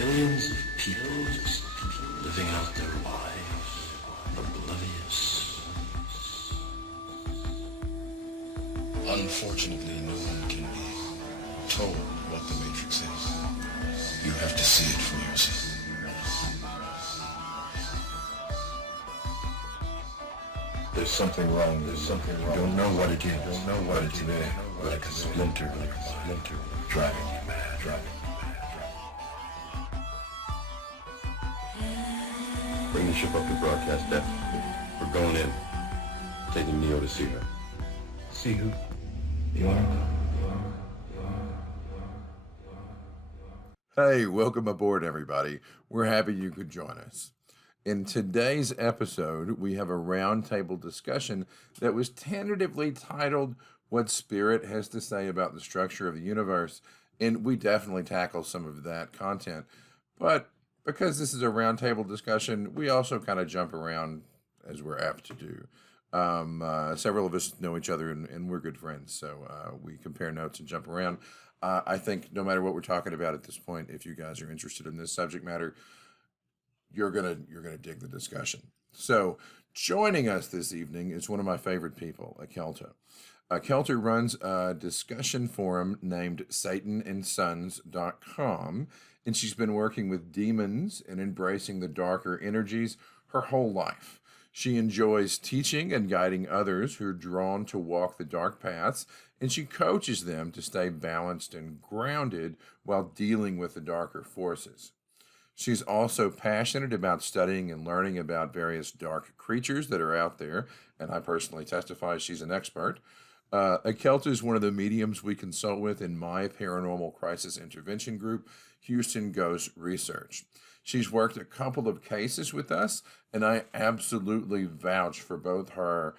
Millions of people just living out their lives, oblivious. Unfortunately, no one can be told what the Matrix is. You have to see it for yourself. There's something wrong. There's something wrong. You don't know what it is. You don't know what it's there. Like a splinter, driving you mad, driving you mad. Bring the ship up to broadcast depth. We're going in. Taking Neo to see her. See who? The Oracle. Hey, welcome aboard, everybody. We're happy you could join us. In today's episode, we have a roundtable discussion that was tentatively titled What Spirit Has to Say About the Structure of the Universe, and we definitely tackle some of that content. But because this is a roundtable discussion, we also kind of jump around as we're apt to do. Several of us know each other and we're good friends, so we compare notes and jump around. I think no matter what we're talking about at this point, if you guys are interested in this subject matter, you're gonna dig the discussion. So joining us this evening is one of my favorite people, Akelta. Akelta runs a discussion forum named SatanandSons.com, and she's been working with demons and embracing the darker energies her whole life. She enjoys teaching and guiding others who are drawn to walk the dark paths, and she coaches them to stay balanced and grounded while dealing with the darker forces. She's also passionate about studying and learning about various dark creatures that are out there, and I personally testify she's an expert. Akelta is one of the mediums we consult with in my paranormal crisis intervention group, Houston Ghost Research. She's worked a couple of cases with us, and I absolutely vouch for both her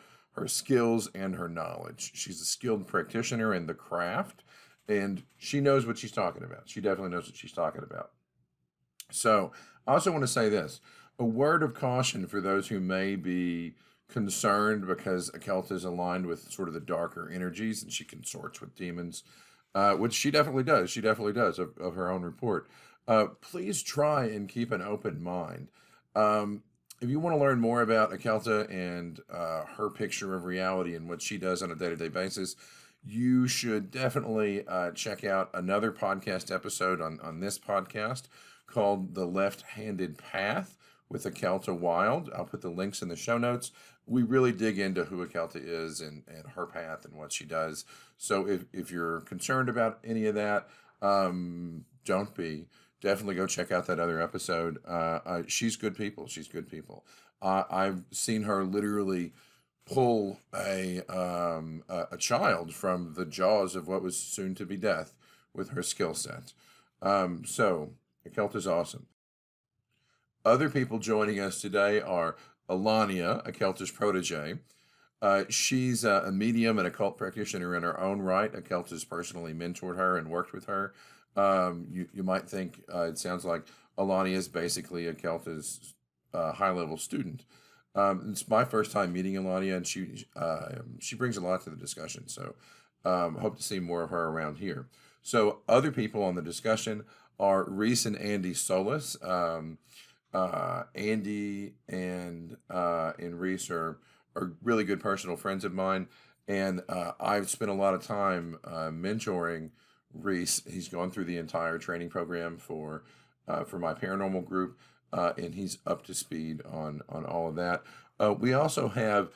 skills and her knowledge. She's a skilled practitioner in the craft, and she knows what she's talking about. She definitely knows what she's talking about. So I also want to say this, a word of caution for those who may be concerned because Akelta is aligned with sort of the darker energies and she consorts with demons, which she definitely does. She definitely does of her own report. Please try and keep an open mind. If you want to learn more about Akelta and her picture of reality and what she does on a day-to-day basis, you should definitely check out another podcast episode on this podcast called The Left-Handed Path with Akelta Wild. I'll put the links in the show notes. We really dig into who Akelta is and her path and what she does. So if you're concerned about any of that, don't be. Definitely go check out that other episode. She's good people. She's good people. I've seen her literally pull a child from the jaws of what was soon to be death with her skill set. So Akelta's awesome. Other people joining us today are Eilana, Akelta's protégé. She's a medium and occult practitioner in her own right. Akelta's personally mentored her and worked with her. You might think it sounds like Eilana is basically Akelta's high-level student. It's my first time meeting Eilana, and she brings a lot to the discussion. So hope to see more of her around here. So other people on the discussion are Reese and Andy Solis. Andy and Reese are really good personal friends of mine, and I've spent a lot of time mentoring Reese. He's gone through the entire training program for my paranormal group, and he's up to speed on all of that. We also have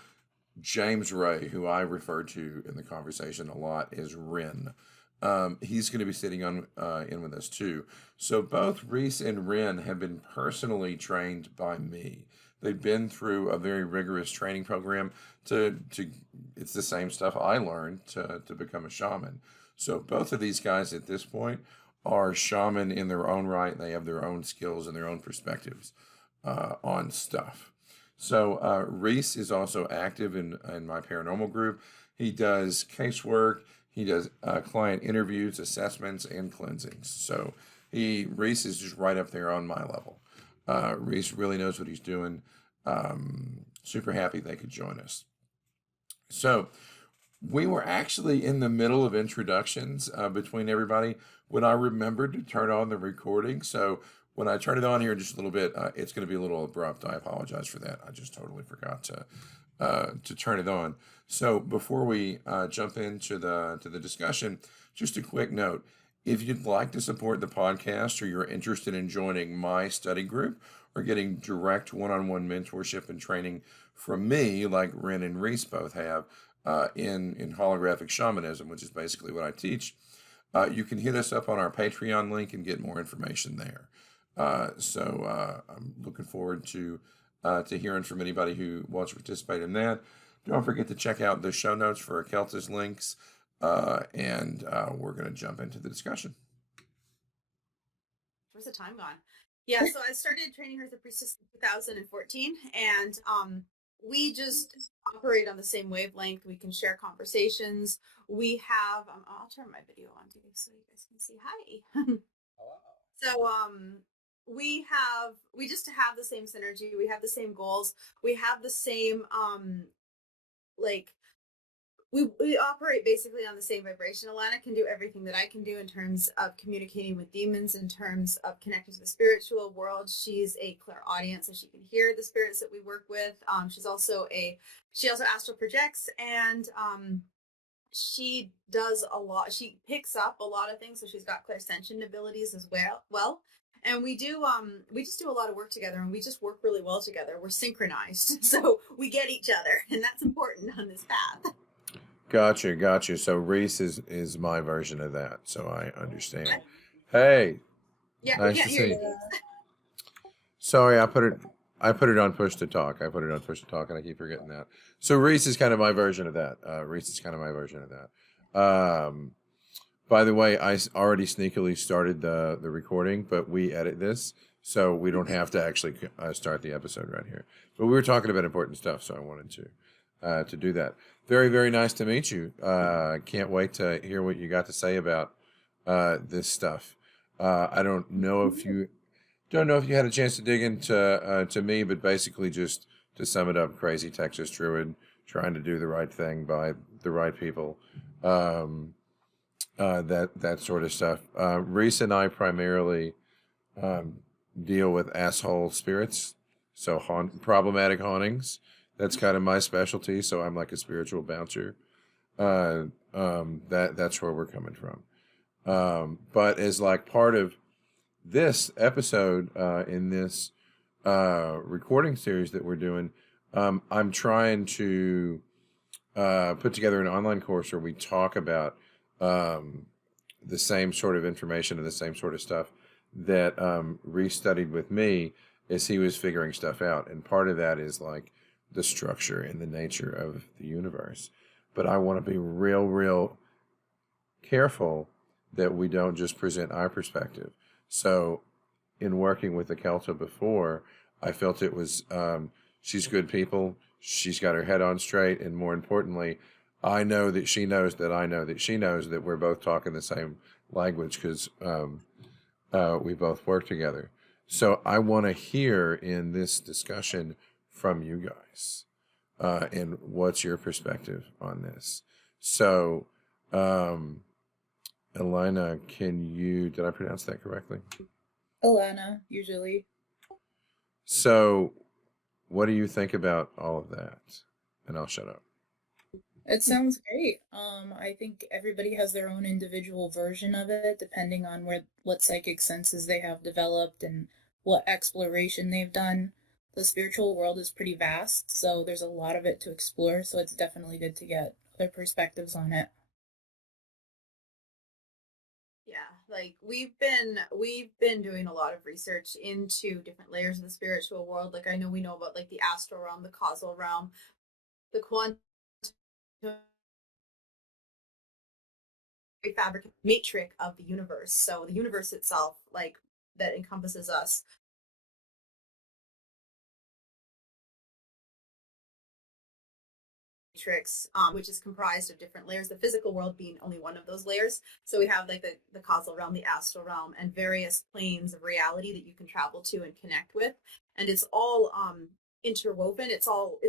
James Ray, who I refer to in the conversation a lot as Ren. He's going to be sitting in with us too. So both Reese and Ren have been personally trained by me. They've been through a very rigorous training program it's the same stuff I learned to become a shaman. So both of these guys at this point are shaman in their own right. They have their own skills and their own perspectives on stuff. So Reese is also active in my paranormal group. He does casework. He does client interviews, assessments, and cleansings. So Reese is just right up there on my level. Reese really knows what he's doing. Super happy they could join us. So we were actually in the middle of introductions between everybody when I remembered to turn on the recording. So when I turn it on here in just a little bit, it's going to be a little abrupt. I apologize for that. I just totally forgot to turn it on. So before we jump into the discussion, just a quick note. If you'd like to support the podcast or you're interested in joining my study group or getting direct one-on-one mentorship and training from me, like Ren and Reese both have in holographic shamanism, which is basically what I teach, you can hit us up on our Patreon link and get more information there. So I'm looking forward to hearing from anybody who wants to participate in that. Don't forget to check out the show notes for Akelta's links, and we're going to jump into the discussion. Where's the time gone? Yeah, so I started training her as a priestess in 2014, and we just operate on the same wavelength. We can share conversations. We have, I'll turn my video on too so you guys can see. Hi. So we just have the same synergy. We have the same goals. We have the same we operate basically on the same vibration. Eilana can do everything that I can do in terms of communicating with demons, in terms of connecting to the spiritual world. She's a clairaudient, so she can hear the spirits that we work with. She also astral projects, and she does a lot. She picks up a lot of things, so she's got clairsentient abilities as well. And we just do a lot of work together, and we just work really well together. We're synchronized, so we get each other, and that's important on this path. Gotcha. So Reese is my version of that, so I understand. Hey, yeah, nice to see you. Sorry, I put it on push to talk. And I keep forgetting that. So Reese is kind of my version of that. By the way, I already sneakily started the recording, but we edit this, so we don't have to actually start the episode right here. But we were talking about important stuff, so I wanted to do that. Very, very nice to meet you. Can't wait to hear what you got to say about this stuff. I don't know if you had a chance to dig into to me, but basically, just to sum it up, crazy Texas Druid trying to do the right thing by the right people. That sort of stuff. Reese and I primarily deal with asshole spirits, so problematic hauntings. That's kind of my specialty. So I'm like a spiritual bouncer. That's where we're coming from. But as like part of this episode in this recording series that we're doing, I'm trying to put together an online course where we talk about the same sort of information and the same sort of stuff that Reese studied with me as he was figuring stuff out. And part of that is like the structure and the nature of the universe. But I want to be real careful that we don't just present our perspective. So in working with Akelta before, I felt it was, she's good people. She's got her head on straight. And more importantly, I know that she knows that I know that she knows that we're both talking the same language because we both work together. So I want to hear in this discussion from you guys and what's your perspective on this. So, Eilana, did I pronounce that correctly? Eilana, usually. So, what do you think about all of that? And I'll shut up. It sounds great. I think everybody has their own individual version of it, depending on what psychic senses they have developed and what exploration they've done. The spiritual world is pretty vast, so there's a lot of it to explore, so it's definitely good to get other perspectives on it. Yeah, like we've been doing a lot of research into different layers of the spiritual world. Like I know we know about like the astral realm, the causal realm, the quantum fabric matrix of the universe. So the universe itself, like that encompasses us. Matrix, which is comprised of different layers, the physical world being only one of those layers. So we have like the causal realm, the astral realm, and various planes of reality that you can travel to and connect with. And it's all interwoven. It's all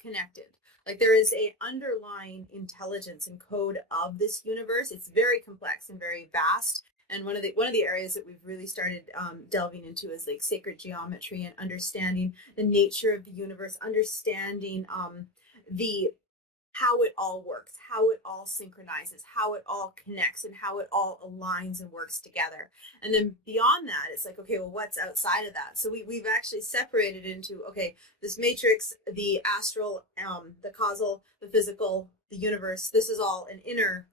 connected. Like there is a underlying intelligence and code of this universe. It's very complex and very vast. And one of the areas that we've really started delving into is like sacred geometry and understanding the nature of the universe, understanding the how it all works, how it all synchronizes, how it all connects, and how it all aligns and works together. And then beyond that, it's like, okay, well, what's outside of that? So we've actually separated into, okay, this matrix, the astral, the causal, the physical, the universe. This is all an inner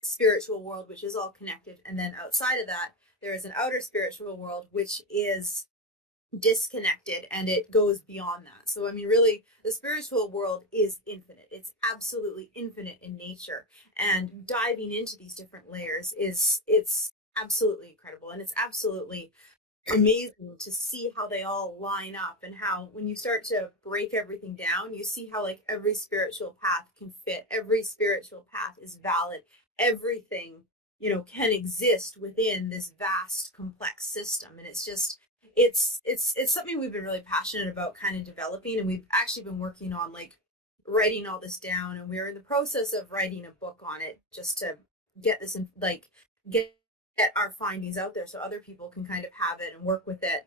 spiritual world, which is all connected. And then outside of that, there is an outer spiritual world, which is disconnected, and it goes beyond that. So I mean, really, the spiritual world is infinite. It's absolutely infinite in nature, and diving into these different layers it's absolutely incredible, and it's absolutely amazing to see how they all line up, and how when you start to break everything down, you see how like every spiritual path can fit, every spiritual path is valid, everything, you know, can exist within this vast complex system. And it's just it's something we've been really passionate about kind of developing, and we've actually been working on like writing all this down, and we're in the process of writing a book on it just to get this in, like get our findings out there so other people can kind of have it and work with it.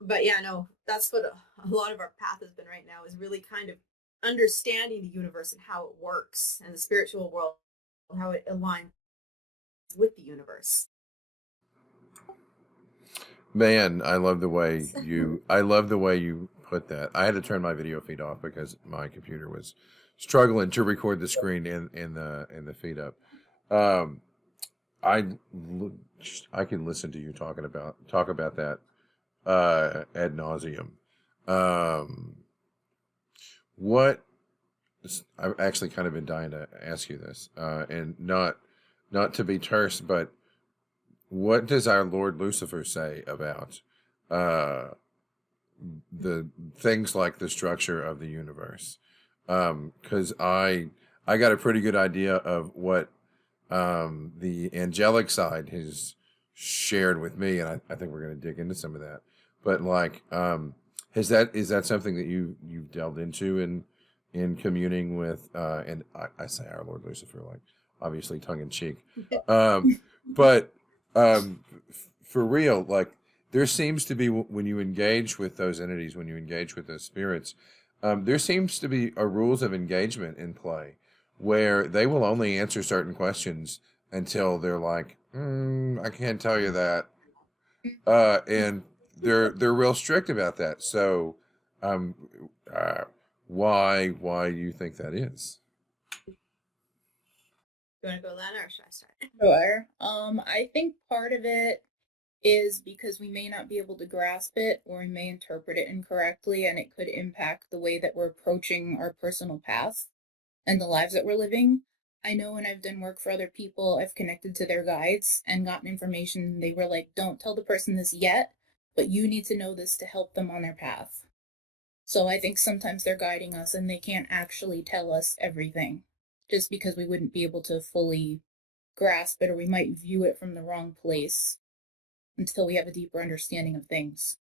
But yeah, no, that's what a lot of our path has been right now, is really kind of understanding the universe and how it works, and the spiritual world, how it aligns with the universe. Man, I love the way you put that. I had to turn my video feed off because my computer was struggling to record the screen in the feed up. I can listen to you talk about that ad nauseum. What I've actually kind of been dying to ask you this, and not to be terse, but what does our Lord Lucifer say about the things like the structure of the universe? Because I got a pretty good idea of what the angelic side has shared with me, and I think we're going to dig into some of that. But like, is that something that you've delved into in communing with? And I say our Lord Lucifer, like obviously tongue in cheek, but for real, like there seems to be, when you engage with those entities, when you engage with those spirits, there seems to be a rules of engagement in play, where they will only answer certain questions until they're like, I can't tell you that, and they're real strict about that. So, why do you think that is? You want to go, Lana, or should I start? Sure. I think part of it is because we may not be able to grasp it, or we may interpret it incorrectly, and it could impact the way that we're approaching our personal path and the lives that we're living. I know when I've done work for other people, I've connected to their guides and gotten information. They were like, don't tell the person this yet, but you need to know this to help them on their path. So I think sometimes they're guiding us and they can't actually tell us everything, just because we wouldn't be able to fully grasp it, or we might view it from the wrong place until we have a deeper understanding of things.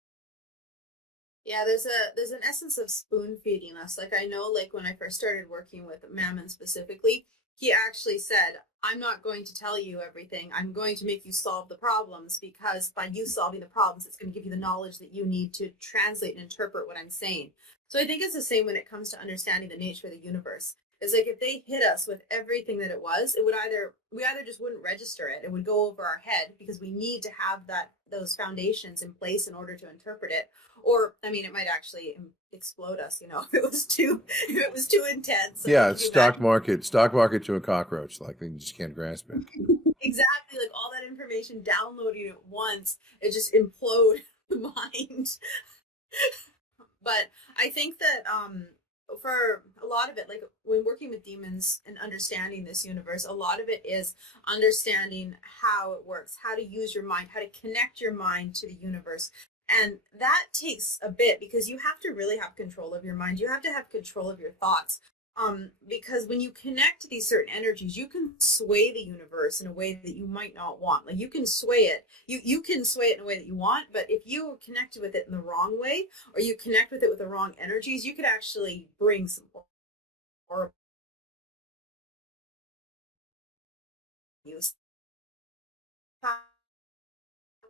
Yeah, there's an essence of spoon feeding us. Like I know, like when I first started working with Mammon specifically, he actually said, I'm not going to tell you everything. I'm going to make you solve the problems, because by you solving the problems, it's going to give you the knowledge that you need to translate and interpret what I'm saying. So I think it's the same when it comes to understanding the nature of the universe. It's like if they hit us with everything that it was, it would we either just wouldn't register it. It would go over our head, because we need to have those foundations in place in order to interpret it. Or, I mean, it might actually explode us, you know, if it was too intense. Yeah, stock market to a cockroach. Like they just can't grasp it. Exactly, like all that information downloading at once, it just implode the mind. But I think that for a lot of it, like when working with demons and understanding this universe, a lot of it is understanding how it works, how to use your mind, how to connect your mind to the universe. And that takes a bit, because you have to really have control of your mind. You have to have control of your thoughts. Because when you connect to these certain energies, you can sway the universe in a way that you might not want. Like you can sway it. You can sway it in a way that you want, but if you connect with it in the wrong way, or you connect with it with the wrong energies, you could actually bring some horrible use.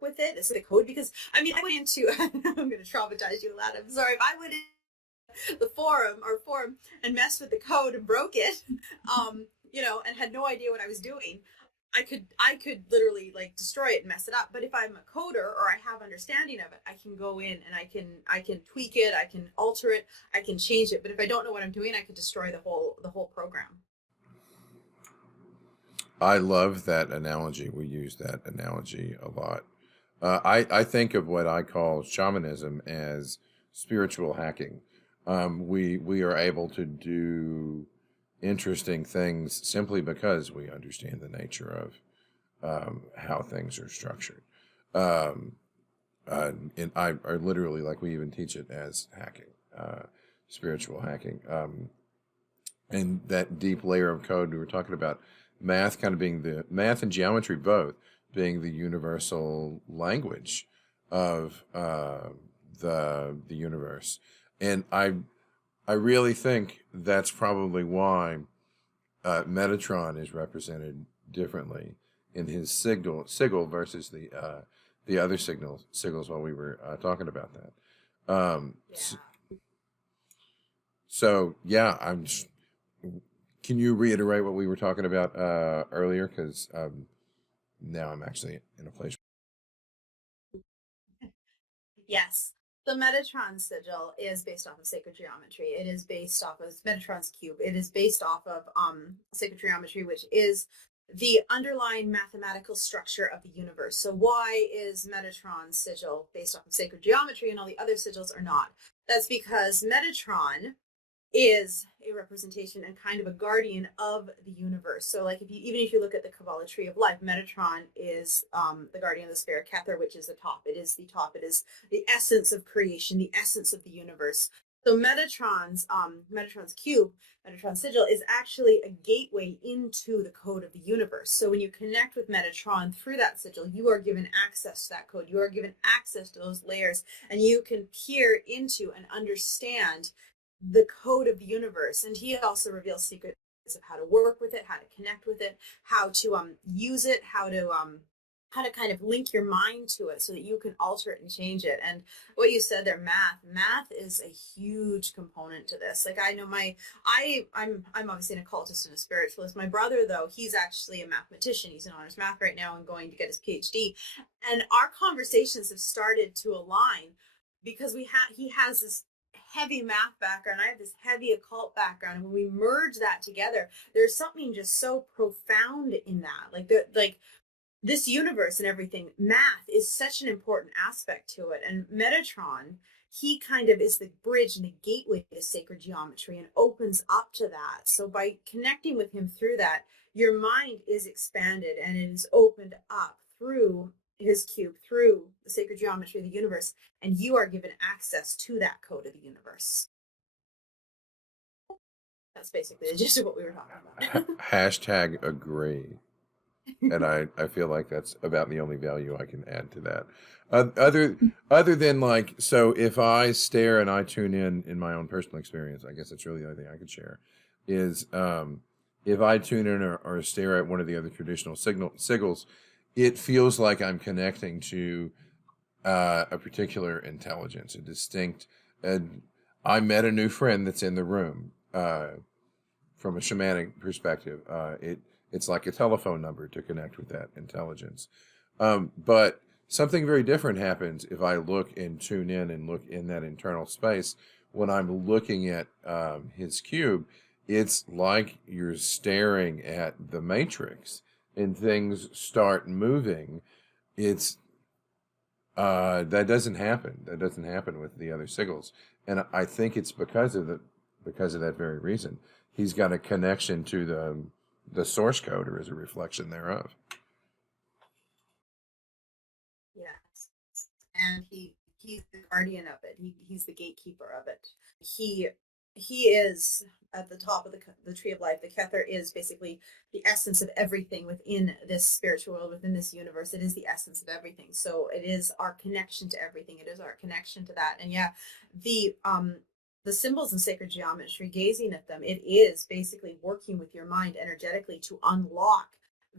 with it. It's the code, because I mean, I went into I'm going to traumatize you, Eilana. I'm sorry. If I went in the forum and messed with the code and broke it, and had no idea what I was doing, I could literally like destroy it and mess it up. But if I'm a coder or I have understanding of it, I can go in and I can tweak it, I can alter it, I can change it. But if I don't know what I'm doing, I could destroy the whole program. I love that analogy. We use that analogy a lot. I think of what I call shamanism as spiritual hacking. We are able to do interesting things simply because we understand the nature of how things are structured. And I literally, like, we even teach it as hacking, spiritual hacking. And that deep layer of code we were talking about, math kind of being math and geometry both being the universal language of the universe. And I really think that's probably why Metatron is represented differently in his sigil versus the other sigils while we were talking about that. So yeah, can you reiterate what we were talking about earlier? Because now I'm actually in a place. Yes. The Metatron sigil is based off of sacred geometry. It is based off of Metatron's cube. It is based off of sacred geometry, which is the underlying mathematical structure of the universe. So why is Metatron's sigil based off of sacred geometry and all the other sigils are not? That's because Metatron is a representation and kind of a guardian of the universe. So like even if you look at the Kabbalah tree of life, Metatron is the guardian of the spirit, Kether, which is the top. It is the top. It is the essence of creation, the essence of the universe. So Metatron's cube, Metatron's sigil, is actually a gateway into the code of the universe. So when you connect with Metatron through that sigil, you are given access to that code. You are given access to those layers, and you can peer into and understand the code of the universe. And he also reveals secrets of how to work with it, how to connect with it, how to use it, how to kind of link your mind to it so that you can alter it and change it. And what you said there, math is a huge component to this. Like, I know I'm obviously an occultist and a spiritualist. My brother, though, he's actually a mathematician. He's in honors math right now and going to get his PhD. And our conversations have started to align because he has this heavy math background, I have this heavy occult background, and when we merge that together, there's something just so profound in that. Like this universe and everything, math is such an important aspect to it. And Metatron, he kind of is the bridge and the gateway to sacred geometry and opens up to that. So by connecting with him through that, your mind is expanded and it is opened up through his cube, through the sacred geometry of the universe, and you are given access to that code of the universe. That's basically the gist of what we were talking about. Hashtag agree. And I feel like that's about the only value I can add to that. Other than, like, so if I stare and I tune in my own personal experience, I guess that's really the only thing I could share, is if I tune in or stare at one of the other traditional sigils, it feels like I'm connecting to a particular intelligence, a distinct. I met a new friend that's in the room from a shamanic perspective. It's like a telephone number to connect with that intelligence. But something very different happens if I look and tune in and look in that internal space. When I'm looking at his cube, it's like you're staring at the Matrix and things start moving. It's that doesn't happen. That doesn't happen with the other sigils, and I think it's because of that very reason. He's got a connection to the source code, or is a reflection thereof. Yes, and he's the guardian of it. He's the gatekeeper of it. He is at the top of the tree of life. The Kether is basically the essence of everything within this spiritual world, within this universe. It is the essence of everything. So it is our connection to everything. It is our connection to that. And yeah, the symbols in sacred geometry, gazing at them, it is basically working with your mind energetically to unlock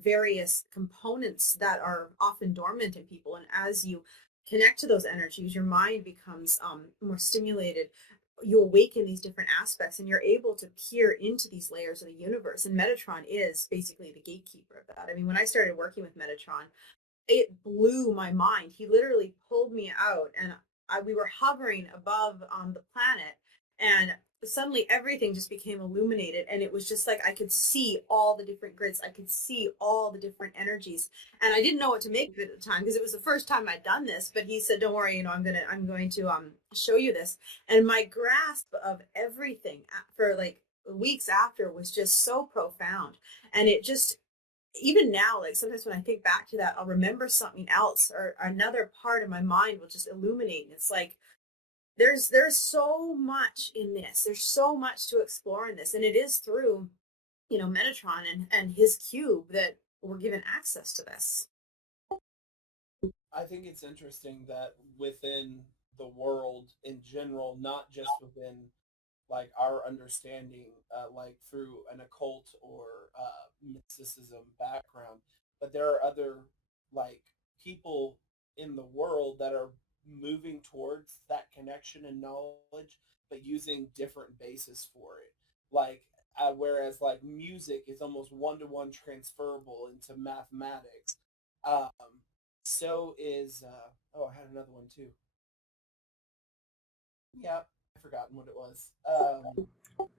various components that are often dormant in people. And as you connect to those energies, your mind becomes more stimulated. You awaken these different aspects, and you're able to peer into these layers of the universe. And Metatron is basically the gatekeeper of that. I mean, when I started working with Metatron, it blew my mind. He literally pulled me out, and we were hovering above the planet, and suddenly everything just became illuminated, and it was just like I could see all the different grids. I could see all the different energies, and I didn't know what to make of it at the time because it was the first time I'd done this. But he said, "Don't worry, I'm going to show you this." And my grasp of everything for like weeks after was just so profound, and it just, even now, like sometimes when I think back to that, I'll remember something else, or another part of my mind will just illuminate. It's like there's so much in this. There's so much to explore in this, and it is through, Metatron and his cube that we're given access to this. I think it's interesting that within the world in general, not just within like our understanding, like through an occult or mysticism background, but there are other like people in the world that are moving towards that connection and knowledge, but using different bases for it. Like, whereas like music is almost one-to-one transferable into mathematics. Um, so is oh, I had another one too. Yeah, I've forgotten what it was.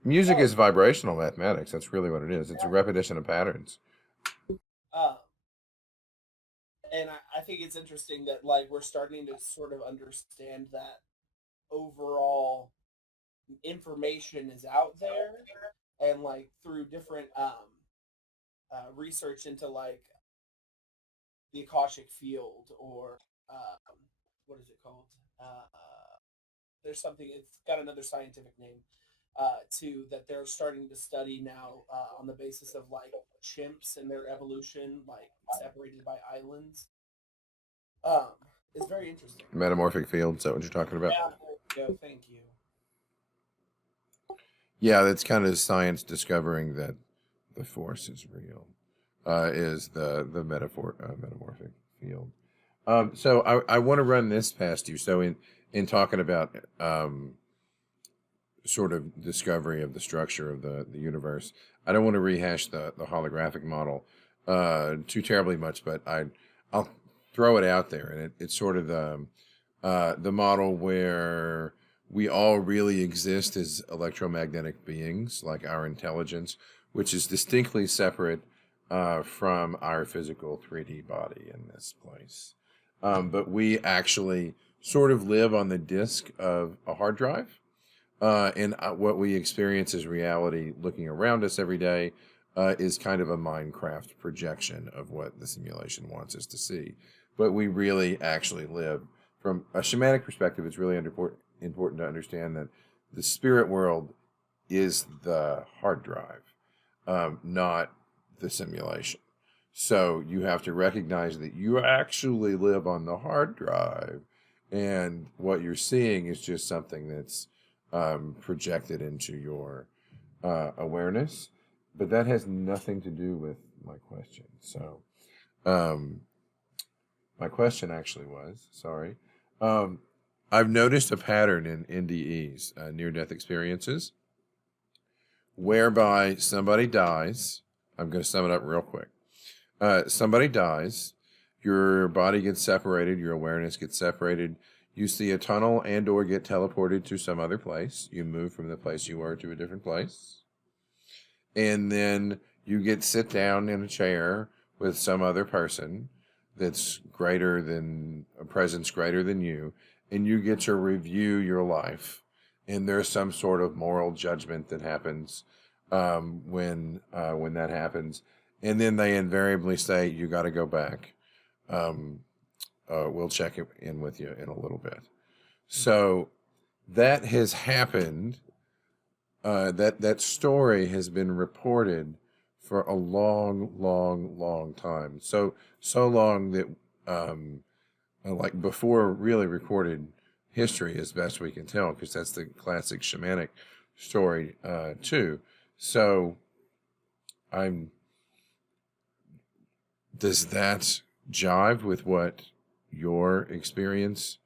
Music is vibrational mathematics. That's really what it is. It's a repetition of patterns. Um, and I think it's interesting that like we're starting to sort of understand that overall information is out there, and like through different research into like the Akashic field, or what is it called? There's something. It's got another scientific name too, that they're starting to study now on the basis of like chimps and their evolution, like separated by islands. It's very interesting. Metamorphic field. Is that what you're talking about? Yeah, there you go. Thank you. Yeah, that's kind of science discovering that the force is real. Is the metamorphic field. So I want to run this past you. So in talking about sort of discovery of the structure of the universe, I don't want to rehash the holographic model too terribly much, but I'll throw it out there, and it's sort of the model where we all really exist as electromagnetic beings, like our intelligence, which is distinctly separate from our physical 3D body in this place. But we actually sort of live on the disk of a hard drive. And what we experience as reality looking around us every day is kind of a Minecraft projection of what the simulation wants us to see. But we really actually live. From a shamanic perspective, it's really important to understand that the spirit world is the hard drive, not the simulation. So you have to recognize that you actually live on the hard drive, and what you're seeing is just something that's projected into your awareness. But that has nothing to do with my question. So my question actually was, sorry, I've noticed a pattern in NDEs, near-death experiences, whereby somebody dies. I'm going to sum it up real quick. Somebody dies, your body gets separated, your awareness gets separated, you see a tunnel and or get teleported to some other place. You move from the place you were to a different place. And then you get sit down in a chair with some other person that's greater than, a presence greater than you, and you get to review your life. And there's some sort of moral judgment that happens when that happens. And then they invariably say, you got to go back. We'll check in with you in a little bit. So that has happened. That story has been reported for a long time. So long that like before really recorded history, as best we can tell, because that's the classic shamanic story too. So I'm Does that jive with what your experience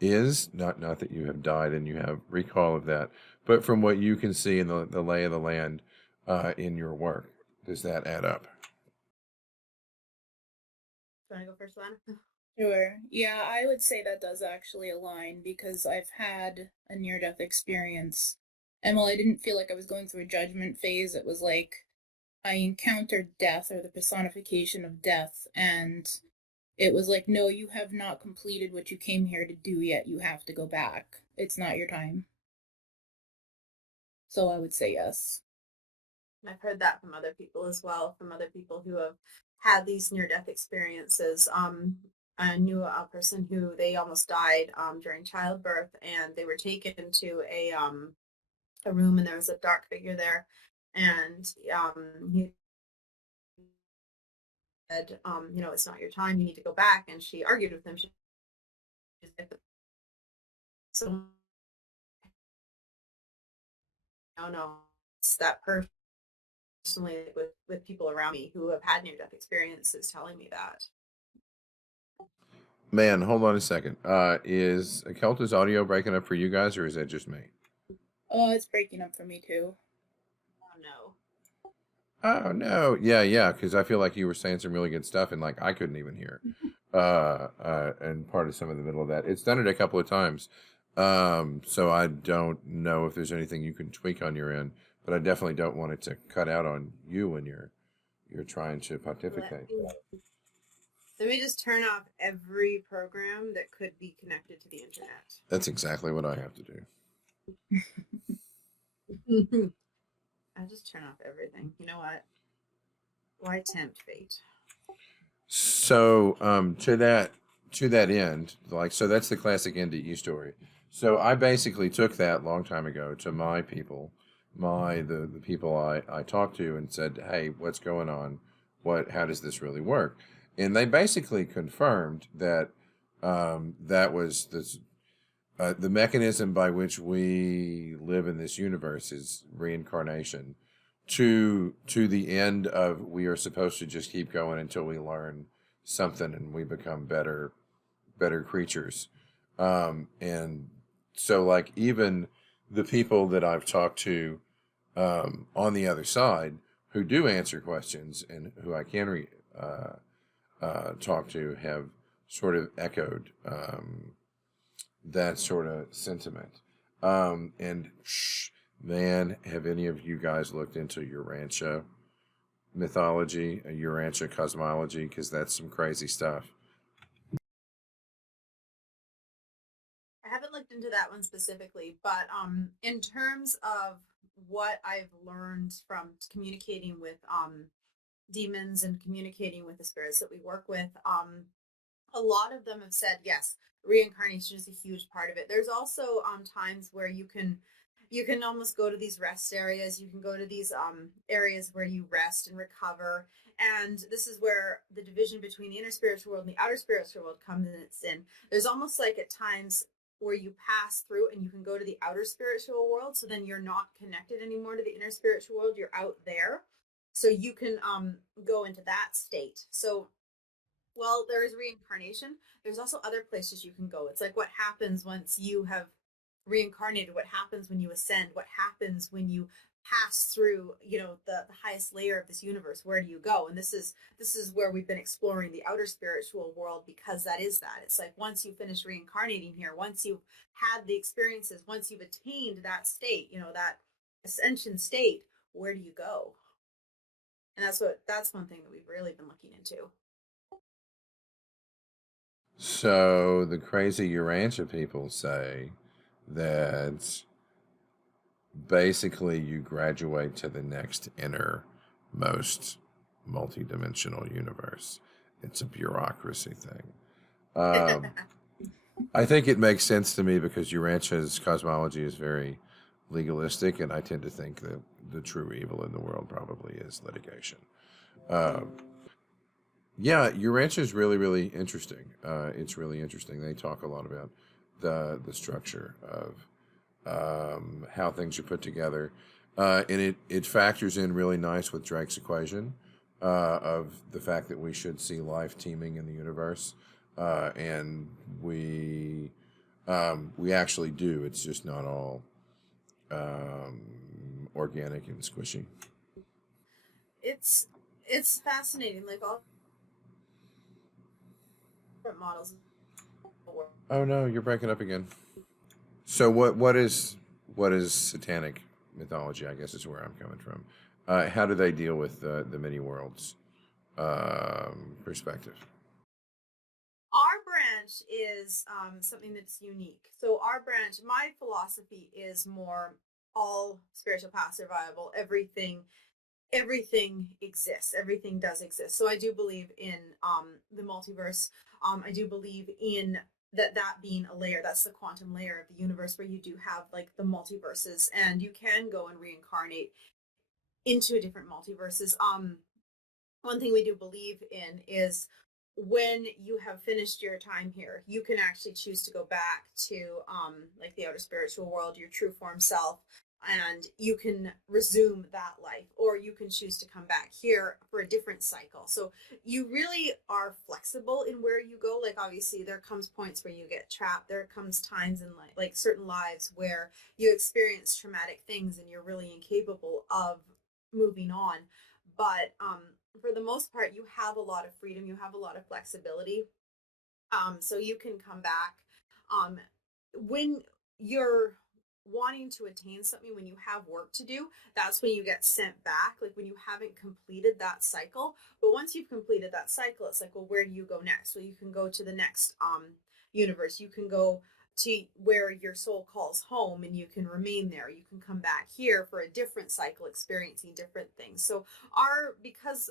is? Not that you have died and you have recall of that, but from what you can see in the lay of the land in your work, does that add up? Do you want to go first, Lana? Sure. Yeah, I would say that does actually align because I've had a near-death experience. And while I didn't feel like I was going through a judgment phase, it was like I encountered death or the personification of death, and it was like, no, you have not completed what you came here to do yet. You have to go back. It's not your time. So I would say yes. I've heard that from other people as well, from other people who have had these near-death experiences. I knew a person who they almost died during childbirth, and they were taken to a room, and there was a dark figure there, and he said, it's not your time. You need to go back. And she argued with him. She said, so no, it's that personally with people around me who have had near-death experiences telling me that. Man, hold on a second. Is Akelta's audio breaking up for you guys, or is that just me? Oh, it's breaking up for me too. Oh no. Oh no, yeah, because I feel like you were saying some really good stuff, and like I couldn't even hear, and part of some of the middle of that. It's done it a couple of times, so I don't know if there's anything you can tweak on your end, but I definitely don't want it to cut out on you when you're trying to pontificate. Let me just turn off every program that could be connected to the internet. That's exactly what I have to do. I'll just turn off everything. You know what? Why tempt fate? So, to that end, like, so that's the classic NDE story. So I basically took that long time ago to my people, the people I talked to, and said, "Hey, what's going on? How does this really work?" And they basically confirmed that that was the mechanism by which we live in this universe is reincarnation to the end of we are supposed to just keep going until we learn something and we become better creatures. And so like even the people that I've talked to on the other side who do answer questions and who I can talk to have sort of echoed that sort of sentiment. And man, have any of you guys looked into Urantia mythology, Urantia cosmology? Because that's some crazy stuff. I haven't looked into that one specifically, but in terms of what I've learned from communicating with demons and communicating with the spirits that we work with, a lot of them have said yes, reincarnation is a huge part of it. There's also times where you can almost go to these rest areas. You can go to these areas where you rest and recover. And this is where the division between the inner spiritual world and the outer spiritual world comes in. There's almost like at times where you pass through and you can go to the outer spiritual world. So then you're not connected anymore to the inner spiritual world. You're out there. So you can go into that state. So well, there is reincarnation. There's also other places you can go. It's like what happens once you have reincarnated, what happens when you ascend, what happens when you pass through, the highest layer of this universe. Where do you go? And this is where we've been exploring the outer spiritual world, because that. It's like once you finish reincarnating here, once you've had the experiences, once you've attained that state, that ascension state, where do you go? And that's one thing that we've really been looking into. So the crazy Urantia people say that basically you graduate to the next innermost multidimensional universe. It's a bureaucracy thing. I think it makes sense to me because Urantia's cosmology is very legalistic, and I tend to think that the true evil in the world probably is litigation. Yeah, Urantia is really, really interesting. It's really interesting. They talk a lot about the structure of how things are put together, and it factors in really nice with Drake's equation, of the fact that we should see life teeming in the universe, and we actually do. It's just not all organic and squishy. It's fascinating, like all different models. Oh no, you're breaking up again. So what is satanic mythology? I guess is where I'm coming from. How do they deal with the many worlds perspective? Our branch is something that's unique. So our branch, my philosophy is more all spiritual path survival. Everything exists. Everything does exist. So I do believe in the multiverse. I do believe in that being a layer. That's the quantum layer of the universe where you do have like the multiverses, and you can go and reincarnate into different multiverses. One thing we do believe in is when you have finished your time here, you can actually choose to go back to like the outer spiritual world, your true form self, and you can resume that life, or you can choose to come back here for a different cycle. So you really are flexible in where you go. Like obviously there comes points where you get trapped. There comes times in like certain lives where you experience traumatic things and you're really incapable of moving on. But for the most part, you have a lot of freedom. You have a lot of flexibility. So you can come back when you're wanting to attain something, when you have work to do, that's when you get sent back, like when you haven't completed that cycle. But once you've completed that cycle, it's like, well, where do you go next? So you can go to the next universe. You can go to where your soul calls home, and you can remain there. You can come back here for a different cycle, experiencing different things. So because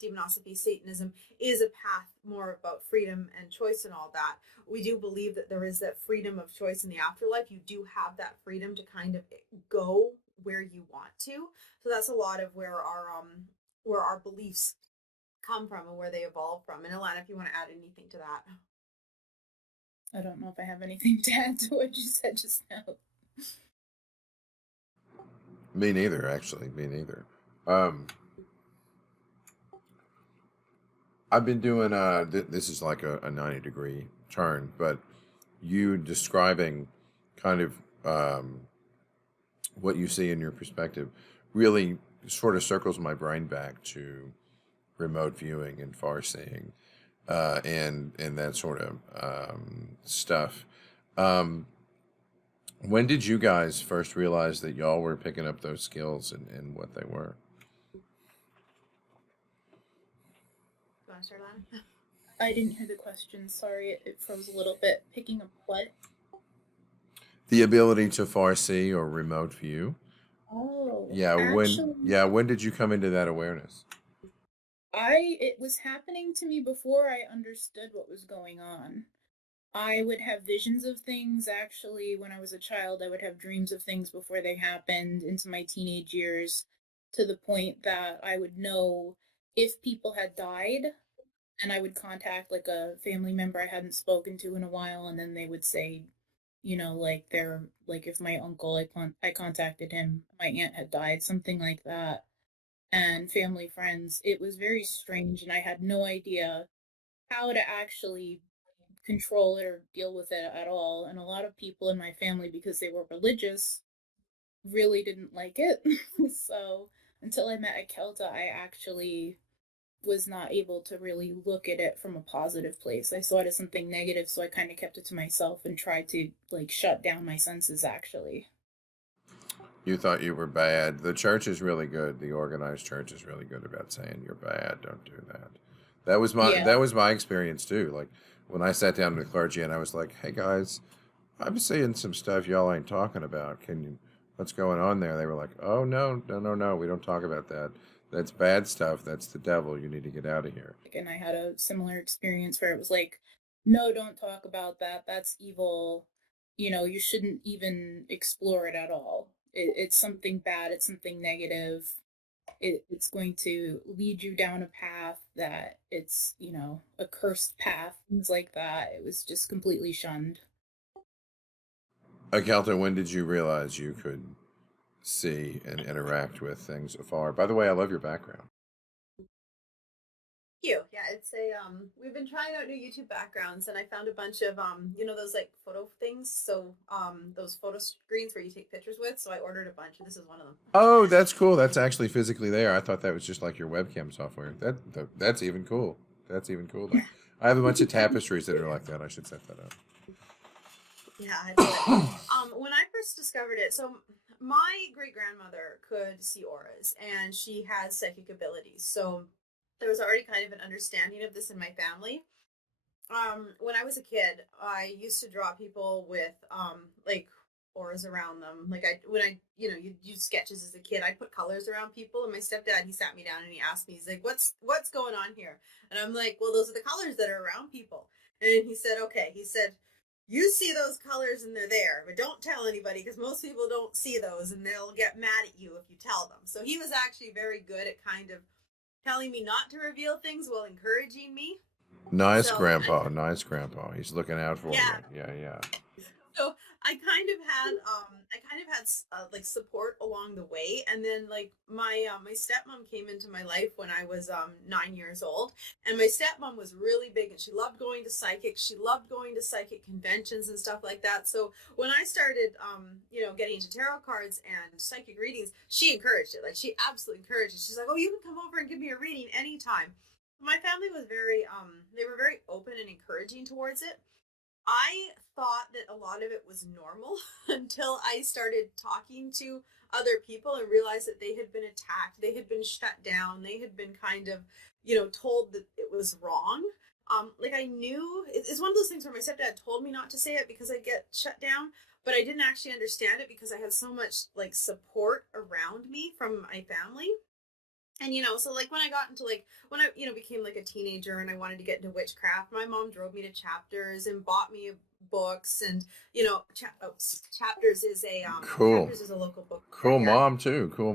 demonosophy, Satanism is a path more about freedom and choice and all that, we do believe that there is that freedom of choice in the afterlife. You do have that freedom to kind of go where you want to. So that's a lot of where our beliefs come from and where they evolve from. And Eilana, if you want to add anything to that. I don't know if I have anything to add to what you said just now. Me neither, actually. Me neither. I've been doing this is like a 90-degree turn, but you describing kind of what you see in your perspective really sort of circles my brain back to remote viewing and far seeing, and that sort of stuff. Um, when did you guys first realize that y'all were picking up those skills and what they were? You want to start, Eilana? I didn't hear the question. Sorry, it froze a little bit. Picking up what? The ability to far see or remote view. Oh, Yeah, actually, when did you come into that awareness? it was happening to me before I understood what was going on. I would have visions of things actually when I was a child. I would have dreams of things before they happened into my teenage years, to the point that I would know if people had died, and I would contact like a family member I hadn't spoken to in a while, and then they would say, like they're like if my uncle, I contacted him, my aunt had died, something like that, and family friends. It was very strange, and I had no idea how to actually control it or deal with it at all. And a lot of people in my family, because they were religious, really didn't like it. So until I met Akelta, I actually was not able to really look at it from a positive place. I saw it as something negative, so I kind of kept it to myself and tried to like shut down my senses actually. You thought you were bad. The church is really good. The organized church is really good about saying you're bad. Don't do that. Yeah. That was my experience too. Like when I sat down with clergy and I was like, "Hey guys, I'm seeing some stuff y'all ain't talking about. Can you? What's going on there?" They were like, "Oh no, no, no, no. We don't talk about that. That's bad stuff. That's the devil. You need to get out of here." And I had a similar experience where it was like, no, don't talk about that. That's evil. You shouldn't even explore it at all. It's something bad. It's something negative. It's going to lead you down a path that it's, a cursed path, things like that. It was just completely shunned. Akelta, when did you realize you could see and interact with things afar. By the way, I love your background. You. Yeah, it's a we've been trying out new YouTube backgrounds, and I found a bunch of those like photo things, so those photo screens where you take pictures with, so I ordered a bunch, and this is one of them. Oh, that's cool. That's actually physically there. I thought that was just like your webcam software. That's even cool. That's even cooler. I have a bunch of tapestries that are like that. I should set that up. Yeah, I love it. When I first discovered it, so my great grandmother could see auras, and she has psychic abilities. So there was already kind of an understanding of this in my family. When I was a kid, I used to draw people with like auras around them. Like you do sketches as a kid, I'd put colors around people. And my stepdad, he sat me down and he asked me, he's like, "What's going on here?" And I'm like, "Well, those are the colors that are around people." And he said, "Okay." He said, "You see those colors and they're there, but don't tell anybody because most people don't see those and they'll get mad at you if you tell them." So he was actually very good at kind of telling me not to reveal things while encouraging me. Nice So grandpa. Nice grandpa. He's looking out for yeah. you. Yeah. So I kind of had like support along the way, and then like my stepmom came into my life when I was 9 years old, and my stepmom was really big, and she loved going to psychics. She loved going to psychic conventions and stuff like that. So when I started getting into tarot cards and psychic readings, she encouraged it. Like she absolutely encouraged it. She's like, "Oh, you can come over and give me a reading anytime." My family was very they were very open and encouraging towards it. I thought that a lot of it was normal until I started talking to other people and realized that they had been attacked, they had been shut down, they had been kind of, told that it was wrong. Like I knew it's one of those things where my stepdad told me not to say it because I'd get shut down, but I didn't actually understand it because I had so much like support around me from my family. And so like when I got into like when I became like a teenager and I wanted to get into witchcraft, my mom drove me to Chapters and bought me books, and Chapters is a Cool. Chapters is a local book. Cool mom too. Cool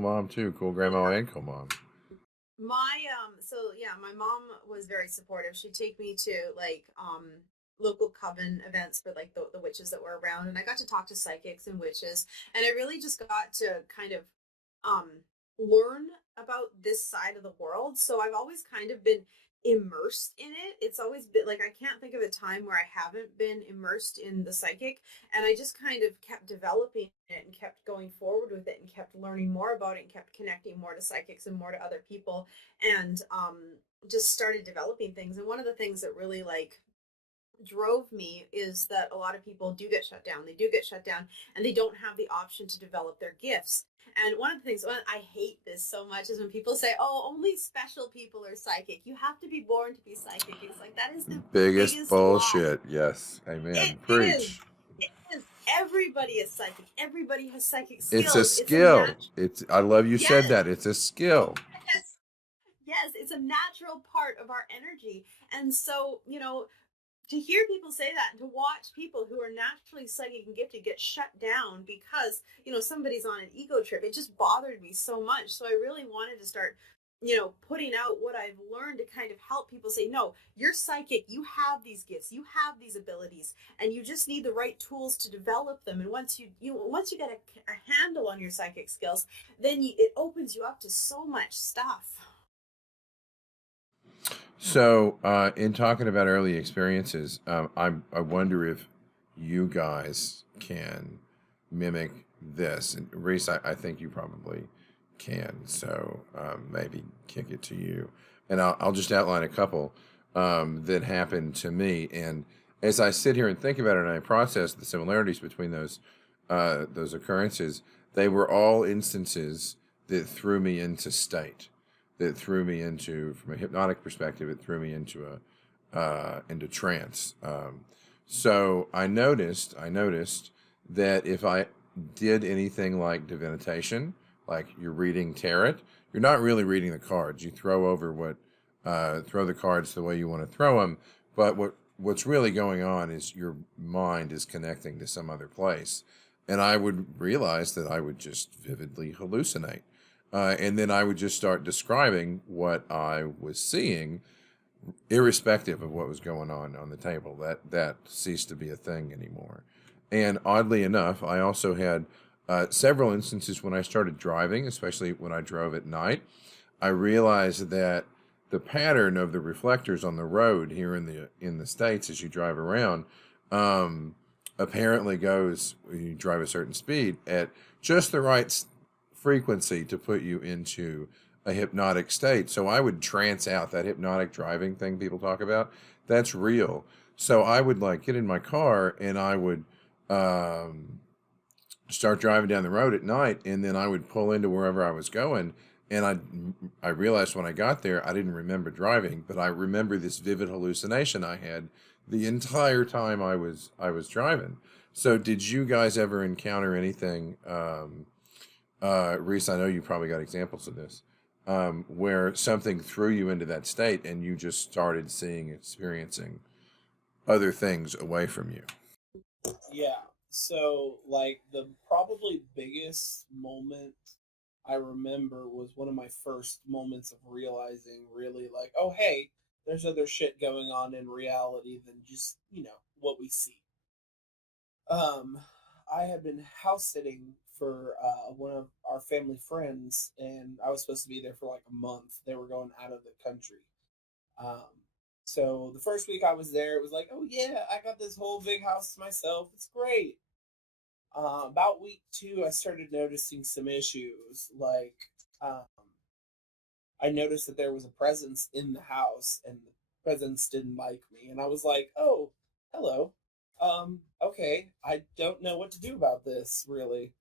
grandma and cool mom. My mom was very supportive. She'd take me to like local coven events for like the witches that were around, and I got to talk to psychics and witches, and I really just got to kind of learn about this side of the world. So I've always kind of been immersed in it. It's always been like I can't think of a time where I haven't been immersed in the psychic, and I just kind of kept developing it and kept going forward with it and kept learning more about it and kept connecting more to psychics and more to other people, and just started developing things. And one of the things that really like drove me is that a lot of people do get shut down. They do get shut down and they don't have the option to develop their gifts. And one of the things, I hate this so much, is when people say, "Oh, only special people are psychic. You have to be born to be psychic." It's like, that is the biggest bullshit. lie. Yes. Amen. Preach. It is. Everybody is psychic. Everybody has psychic skills. It's a skill. I love you said that. It's a skill. Yes, it's a natural part of our energy. And so, to hear people say that and to watch people who are naturally psychic and gifted get shut down because, somebody's on an ego trip, it just bothered me so much. So I really wanted to start, putting out what I've learned to kind of help people say, no, you're psychic, you have these gifts, you have these abilities, and you just need the right tools to develop them. And once you get a handle on your psychic skills, then it opens you up to so much stuff. So, in talking about early experiences, I wonder if you guys can mimic this. And Reese, I think you probably can. So maybe kick it to you. And I'll just outline a couple that happened to me. And as I sit here and think about it and I process the similarities between those occurrences, they were all instances that threw me into state. That threw me into, from a hypnotic perspective, it threw me into into trance. So I noticed that if I did anything like divination, like you're reading tarot, you're not really reading the cards. You throw the cards the way you want to throw them. But what's really going on is your mind is connecting to some other place, and I would realize that I would just vividly hallucinate. And then I would just start describing what I was seeing, irrespective of what was going on the table. That ceased to be a thing anymore. And oddly enough, I also had several instances when I started driving, especially when I drove at night, I realized that the pattern of the reflectors on the road here in the States as you drive around apparently goes when you drive a certain speed at just the right frequency to put you into a hypnotic state. So I would trance out, that hypnotic driving thing people talk about. That's real. So I would like get in my car and I would start driving down the road at night, and then I would pull into wherever I was going. And I realized when I got there, I didn't remember driving, but I remember this vivid hallucination I had the entire time I was driving. So did you guys ever encounter anything, Reese? I know you probably got examples of this, where something threw you into that state and you just started seeing, experiencing other things away from you. Yeah. So, like, the probably biggest moment I remember was one of my first moments of realizing, really, like, oh, hey, there's other shit going on in reality than just, what we see. Um, I had been house sitting for one of our family friends, and I was supposed to be there for like a month. They were going out of the country. Um, so the first week I was there, it was like, oh yeah, I got this whole big house to myself. It's great. About week two, I started noticing some issues. Like, um, I noticed that there was a presence in the house, and the presence didn't like me. And I was like, oh, hello. Okay, I don't know what to do about this, really.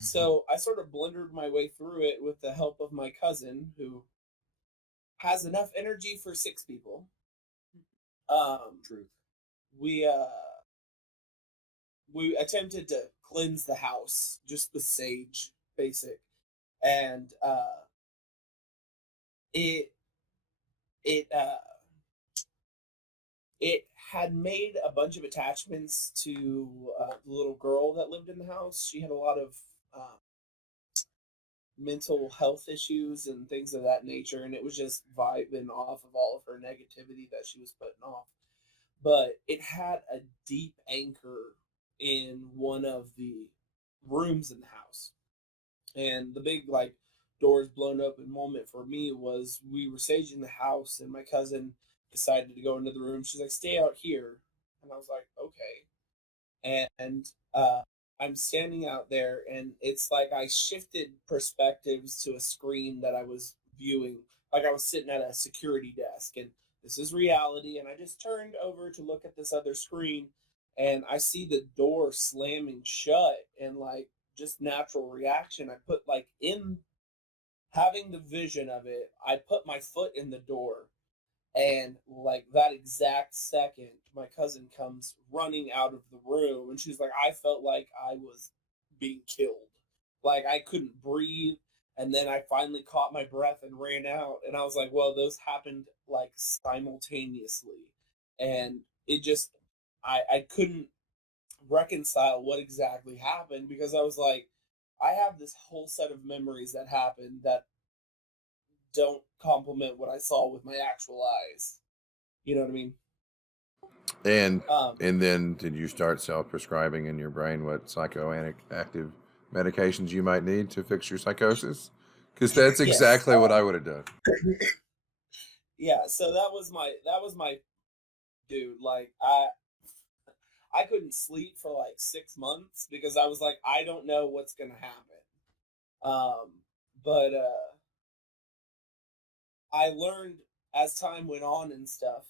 So I sort of blundered my way through it with the help of my cousin, who has enough energy for six people. Truth. We we attempted to cleanse the house just with sage, basic, and it it it had made a bunch of attachments to the little girl that lived in the house. She had a lot of mental health issues and things of that nature, and it was just vibing off of all of her negativity that she was putting off. But it had a deep anchor in one of the rooms in the house. And the big, like, doors blown open moment for me was we were saging the house, and my cousin decided to go into the room. She's like, stay out here. And I was like, okay. And I'm standing out there, and it's like I shifted perspectives to a screen that I was viewing. Like I was sitting at a security desk, and this is reality. And I just turned over to look at this other screen, and I see the door slamming shut, and like just natural reaction. I put like in having the vision of it, I put my foot in the door, and like that exact second, my cousin comes running out of the room, and she's like, I felt like I was being killed. Like I couldn't breathe. And then I finally caught my breath and ran out. And I was like, well, those happened like simultaneously. And it just, I couldn't reconcile what exactly happened, because I was like, I have this whole set of memories that happened that don't complement what I saw with my actual eyes. You know what I mean? And Um, and then did you start self-prescribing in your brain what psychoactive medications you might need to fix your psychosis? Because that's yes. exactly what I would have done. Yeah. So that was my dude. Like I couldn't sleep for like 6 months because I was like, I don't know what's gonna happen. But I learned as time went on and stuff.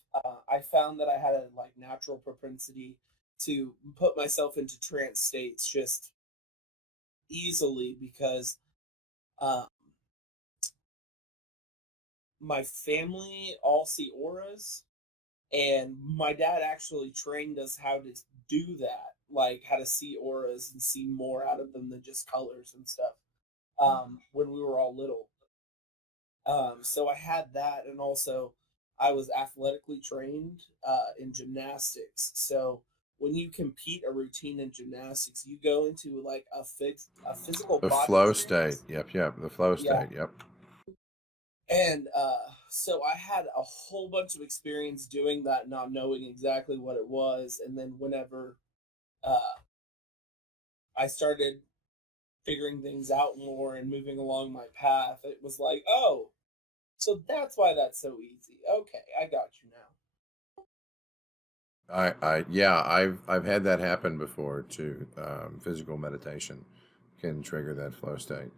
I found that I had a like natural propensity to put myself into trance states just easily, because um, my family all see auras, and my dad actually trained us how to do that, like how to see auras and see more out of them than just colors and stuff. When we were all little. So I had that, and also I was athletically trained in gymnastics. So when you compete a routine in gymnastics, you go into like a physical The body flow state. trance. Yep. The flow Yeah, state. Yep. and so I had a whole bunch of experience doing that, not knowing exactly what it was. And then whenever uh, I started figuring things out more and moving along my path, it was like, oh, so that's why that's so easy. Okay, I got you now. Yeah, I've had that happen before too. Physical meditation can trigger that flow state.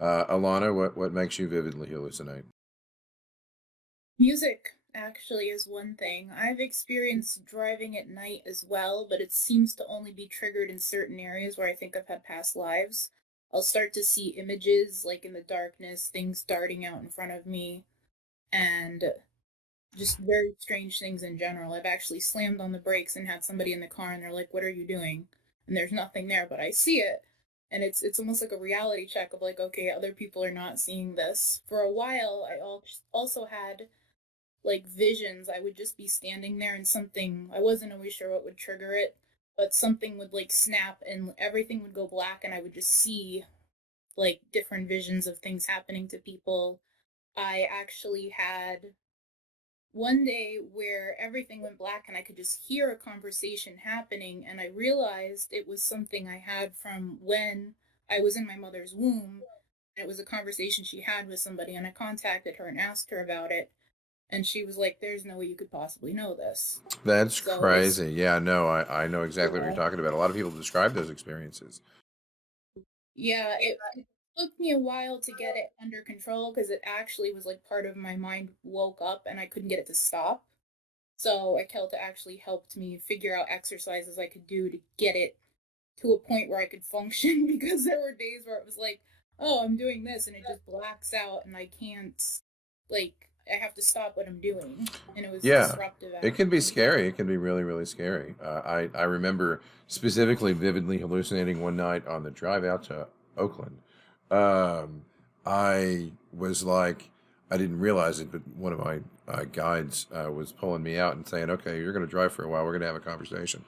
Alana, what makes you vividly hallucinate? Music actually is one thing. I've experienced driving at night as well, but it seems to only be triggered in certain areas where I think I've had past lives. I'll start to see images like in the darkness, things darting out in front of me, and just very strange things in general. I've actually slammed on the brakes and had somebody in the car and they're like, "What are you doing?" And there's nothing there, but I see it. And it's almost like a reality check of like, okay, other people are not seeing this. For a while, I also had like visions. I would just be standing there and something, I wasn't always sure what would trigger it, but something would like snap and everything would go black and I would just see like different visions of things happening to people. I actually had one day where everything went black and I could just hear a conversation happening, and I realized it was something I had from when I was in my mother's womb. It was a conversation she had with somebody, and I contacted her and asked her about it, and she was like, "There's no way you could possibly know this." That's So crazy. Yeah, no, I know exactly what you're yeah, talking about. A lot of people describe those experiences. yeah, it took me a while to get it under control because it actually was like part of my mind woke up and I couldn't get it to stop. So Akelta actually helped me figure out exercises I could do to get it to a point where I could function because there were days where it was like, oh, I'm doing this and it just blacks out and I can't, like, I have to stop what I'm doing. And it was Yeah, disruptive it can be actually. scary. It can be really, really scary. I remember specifically vividly hallucinating one night on the drive out to Oakland. Um, I was like, I didn't realize it, but one of my guides was pulling me out and saying, "Okay, you're going to drive for a while. We're going to have a conversation."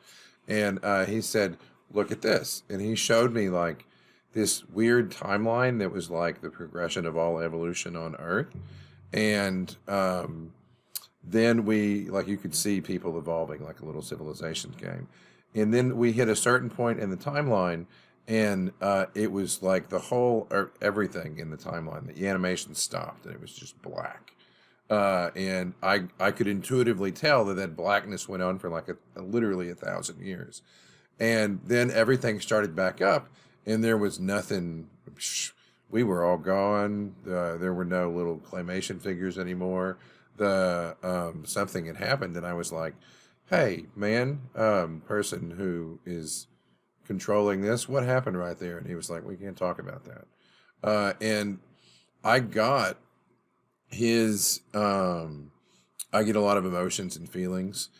And he said, "Look at this," and he showed me like this weird timeline that was like the progression of all evolution on Earth, and then we like you could see people evolving like a little civilization game, and then we hit a certain point in the timeline, and it was like the whole or everything in the timeline, the animation stopped and it was just black, and I could intuitively tell that that blackness went on for like literally 1,000 years, and then everything started back up and there was nothing. We were all gone. There were no little claymation figures anymore. The something had happened, and I was like, "Hey, man, person who is controlling this, what happened right there?" And he was like, "We can't talk about that." And I got his. I get a lot of emotions and feelings,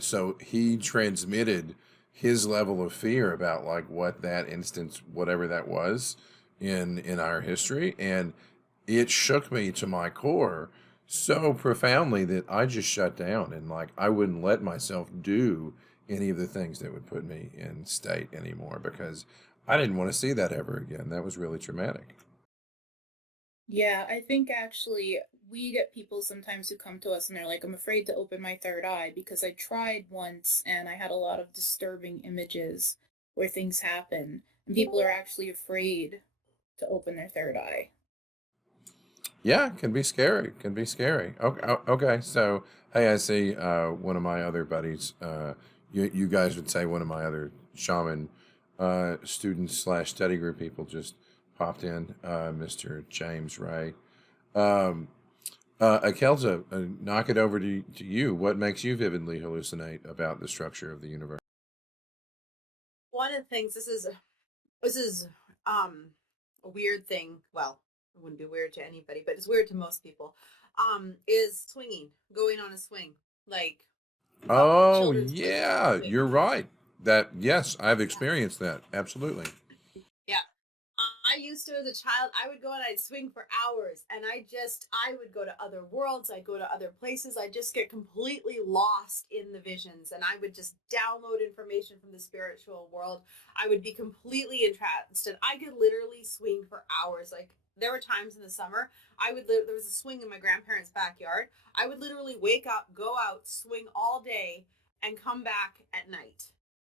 so he transmitted his level of fear about like what that instance, whatever that was, in our history, and it shook me to my core so profoundly that I just shut down and like I wouldn't let myself do any of the things that would put me in state anymore because I didn't want to see that ever again. That was really traumatic. Yeah, I think actually we get people sometimes who come to us and they're like, I'm afraid to open my third eye because I tried once and I had a lot of disturbing images where things happen. And people are actually afraid to open their third eye. Yeah, it can be scary. It can be scary. Okay, okay. So, hey, I see one of my other buddies. You guys would say one of my other shaman students slash study group people just popped in, Mr. James Ray. Um, Akelta, knock it over to you. What makes you vividly hallucinate about the structure of the universe? One of the things, this is a weird thing. Well, it wouldn't be weird to anybody, but it's weird to most people. Is swinging, going on a swing, like Oh, children's playground yeah, swing. you're right. That, yes, I've experienced that. Absolutely. Yeah. I used to, as a child, I would go and I'd swing for hours, and I would go to other worlds, I'd go to other places, I'd just get completely lost in the visions, and I would just download information from the spiritual world. I would be completely entranced. I could literally swing for hours. Like, there were times in the summer, there was a swing in my grandparents' backyard. I would literally wake up, go out, swing all day, and come back at night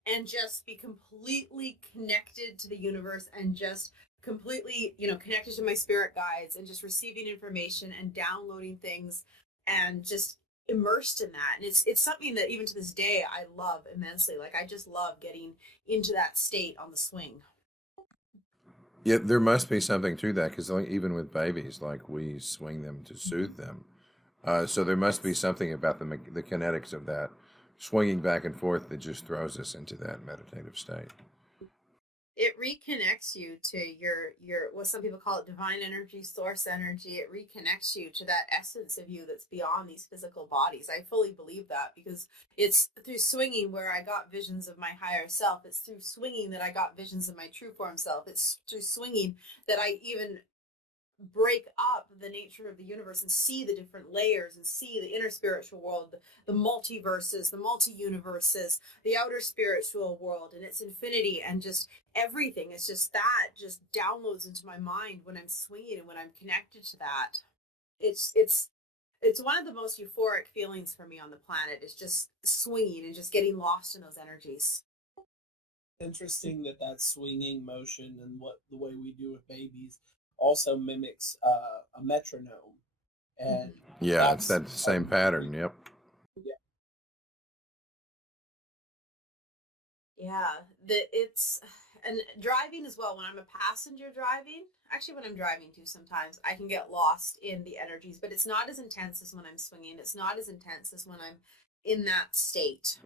and just be completely connected to the universe and just completely, connected to my spirit guides and just receiving information and downloading things and just immersed in that. And it's something that even to this day I love immensely. Like, I just love getting into that state on the swing. Yeah, there must be something to that because like, even with babies, like we swing them to soothe them. So there must be something about the kinetics of that swinging back and forth that just throws us into that meditative state. It reconnects you to your what some people call it divine energy, source energy. It reconnects you to that essence of you that's beyond these physical bodies. I fully believe that, because it's through swinging where I got visions of my higher self. It's through swinging that I got visions of my true form self. It's through swinging that I even break up the nature of the universe and see the different layers and see the inner spiritual world, the multiverses, the multi-universes, the outer spiritual world and its infinity, and just everything. It's just that just downloads into my mind when I'm swinging and when I'm connected to that. It's one of the most euphoric feelings for me on the planet, is just swinging and just getting lost in those energies. Interesting that swinging motion and what the way we do with babies also mimics a metronome, and Yeah, it's that same pattern. Yep. Yeah, and driving as well. When I'm a passenger driving, actually when I'm driving too, sometimes I can get lost in the energies, but it's not as intense as when I'm swinging. It's not as intense as when I'm in that state.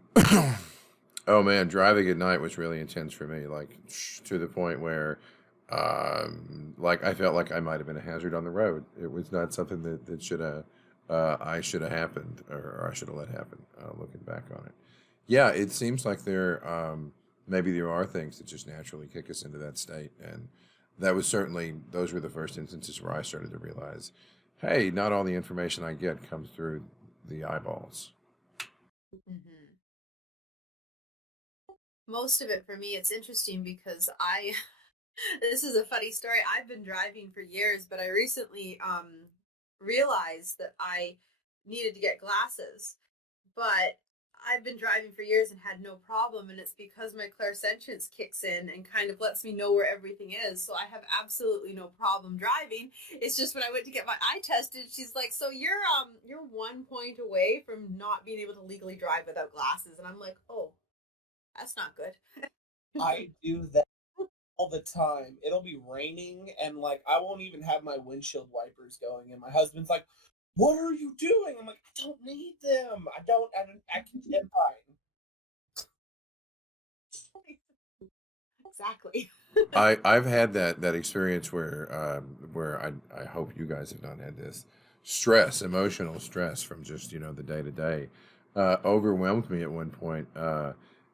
Oh man, driving at night was really intense for me, like to the point where, like I felt like I might have been a hazard on the road. It was not something that should have, I should have happened, or I should have let happen. Looking back on it, yeah, it seems like maybe there are things that just naturally kick us into that state, and that was certainly those were the first instances where I started to realize, hey, not all the information I get comes through the eyeballs. Mm-hmm. Most of it for me, it's interesting because this is a funny story. I've been driving for years, but I recently realized that I needed to get glasses. But I've been driving for years and had no problem, and it's because my clairsentience kicks in and kind of lets me know where everything is. So I have absolutely no problem driving. It's just when I went to get my eye tested, she's like, "So you're 1 point away from not being able to legally drive without glasses," and I'm like, "Oh, that's not good." I do that all the time. It'll be raining, and like I won't even have my windshield wipers going, and my husband's like, "What are you doing?" I'm like, "I don't need them. I can get fine." Exactly. I've had that experience where I hope you guys have not had this stress, emotional stress from just the day to day, overwhelmed me at one point,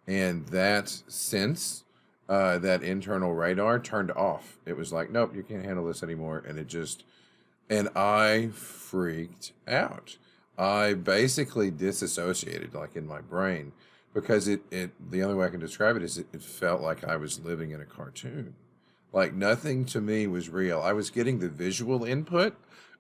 and that sense, that internal radar turned off. It was like, nope, you can't handle this anymore, and I freaked out. I basically disassociated, like in my brain, because the only way I can describe it is it felt like I was living in a cartoon. Like nothing to me was real. I was getting the visual input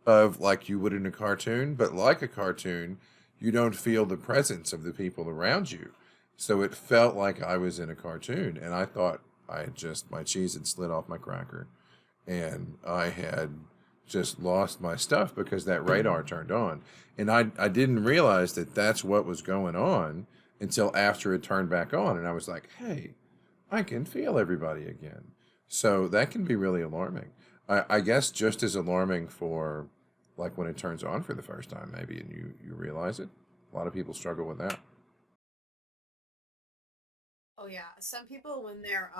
of like you would in a cartoon, but like a cartoon, you don't feel the presence of the people around you. So it felt like I was in a cartoon, and I thought my cheese had slid off my cracker, and I had just lost my stuff because that radar turned on. And I didn't realize that that's what was going on until after it turned back on. And I was like, hey, I can feel everybody again. So that can be really alarming. I guess just as alarming for like when it turns on for the first time, maybe, and you realize it. A lot of people struggle with that. Oh yeah, some people when their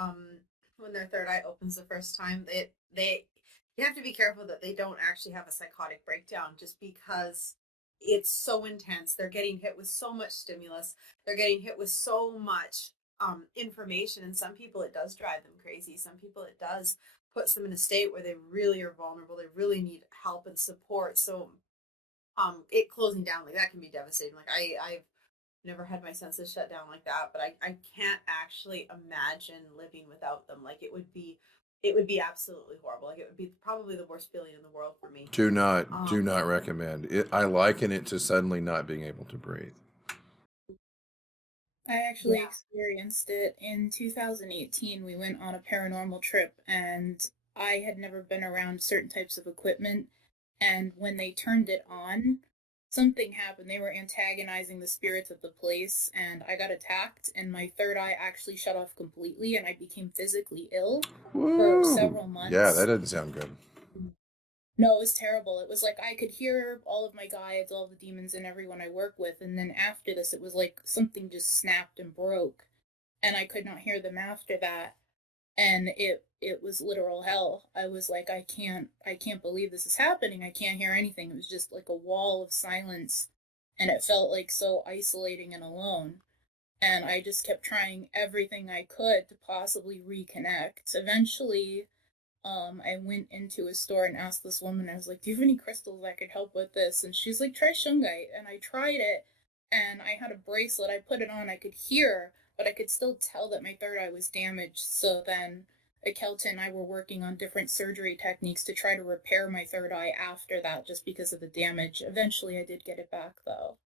third eye opens the first time, they you have to be careful that they don't actually have a psychotic breakdown, just because it's so intense. They're getting hit with so much stimulus. They're getting hit with so much information, and some people it does drive them crazy. Some people it does puts them in a state where they really are vulnerable. They really need help and support. So it closing down like that can be devastating. Like I've never had my senses shut down like that, but I can't actually imagine living without them. Like it would be absolutely horrible. Like it would be probably the worst feeling in the world for me. Do not recommend it. I liken it to suddenly not being able to breathe. I actually Yeah. experienced it in 2018. We went on a paranormal trip, and I had never been around certain types of equipment, and when they turned it on, something happened. They were antagonizing the spirits of the place, and I got attacked, and my third eye actually shut off completely, and I became physically ill for Woo! several Yeah, months. that doesn't sound good. No, it was terrible. It was like I could hear all of my guides, all the demons, and everyone I work with, and then after this, it was like something just snapped and broke, and I could not hear them after that, and it was literal hell. I was like, I can't believe this is happening. I can't hear anything. It was just like a wall of silence, and it felt like so isolating and alone. And I just kept trying everything I could to possibly reconnect. Eventually, I went into a store and asked this woman, I was like, do you have any crystals that could help with this? And she's like, try shungite. And I tried it, and I had a bracelet. I put it on, I could hear, but I could still tell that my third eye was damaged. So then Akelta and I were working on different surgery techniques to try to repair my third eye after that, just because of the damage. Eventually, I did get it back, though.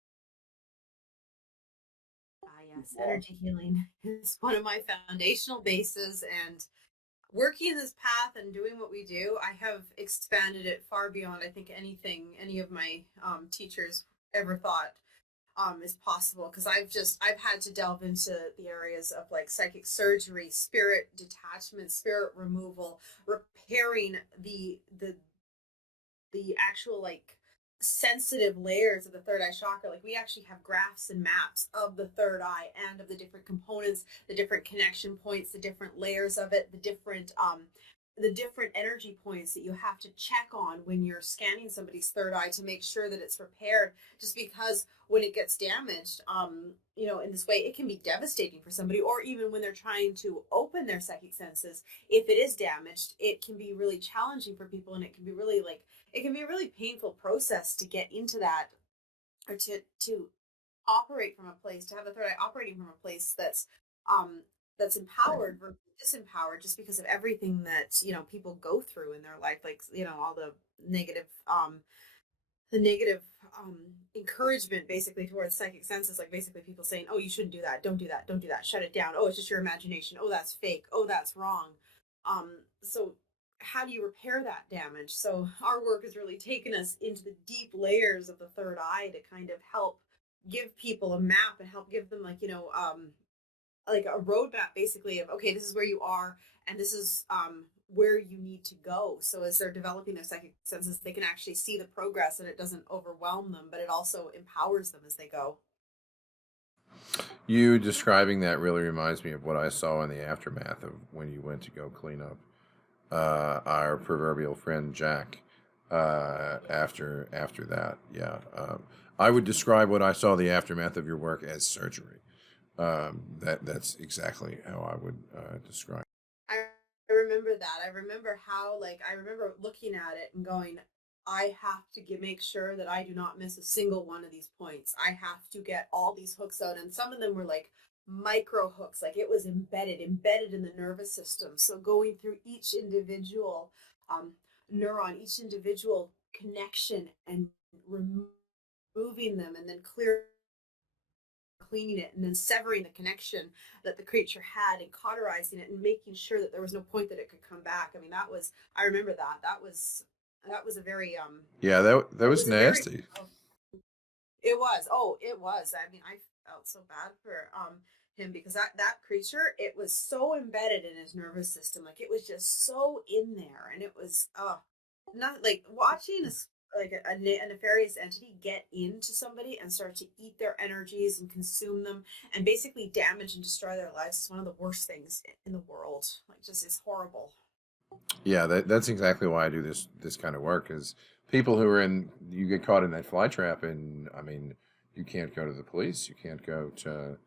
Ah, yes, energy healing is one of my foundational bases, and working this path and doing what we do, I have expanded it far beyond, I think, anything any of my teachers ever thought is possible. Because I've had to delve into the areas of like psychic surgery, spirit detachment, spirit removal, repairing the actual like sensitive layers of the third eye chakra. Like we actually have graphs and maps of the third eye and of the different components, the different connection points, the different layers of it, the different energy points that you have to check on when you're scanning somebody's third eye to make sure that it's repaired. Just because when it gets damaged, in this way, it can be devastating for somebody, or even when they're trying to open their psychic senses, if it is damaged, it can be really challenging for people, and it can be really like, it can be a really painful process to get into that, or to operate from a place, to have the third eye operating from a place that's empowered versus disempowered, just because of everything that people go through in their life, like all the negative encouragement basically towards psychic senses, like basically people saying, oh, you shouldn't do that, don't do that, don't do that, shut it down, oh, it's just your imagination, oh, that's fake, oh, that's wrong. So how do you repair that damage? So our work has really taken us into the deep layers of the third eye to kind of help give people a map and help give them like a roadmap basically of, okay, this is where you are, and this is where you need to go. So as they're developing their psychic senses, they can actually see the progress, and it doesn't overwhelm them, but it also empowers them as they go. You describing that really reminds me of what I saw in the aftermath of when you went to go clean up our proverbial friend Jack. After that, yeah, I would describe what I saw the aftermath of your work as surgery. That's exactly how I would describe. I remember that. I remember how, like, I remember looking at it and going, I have to make sure that I do not miss a single one of these points. I have to get all these hooks out. And some of them were like micro hooks, like it was embedded in the nervous system. So going through each individual neuron, each individual connection, and removing them, and then cleaning it, and then severing the connection that the creature had, and cauterizing it, and making sure that there was no point that it could come back. I mean, I remember that was a very Yeah, that it was was a very nasty. it was. I mean, I felt so bad for him, because that creature, it was so embedded in his nervous system, like it was just so in there, and it was not like watching a nefarious entity get into somebody and start to eat their energies and consume them and basically damage and destroy their lives is one of the worst things in the world. Like, just is horrible. Yeah, that's exactly why I do this kind of work. Is people who are you get caught in that fly trap, and I mean, you can't go to the police, you can't go to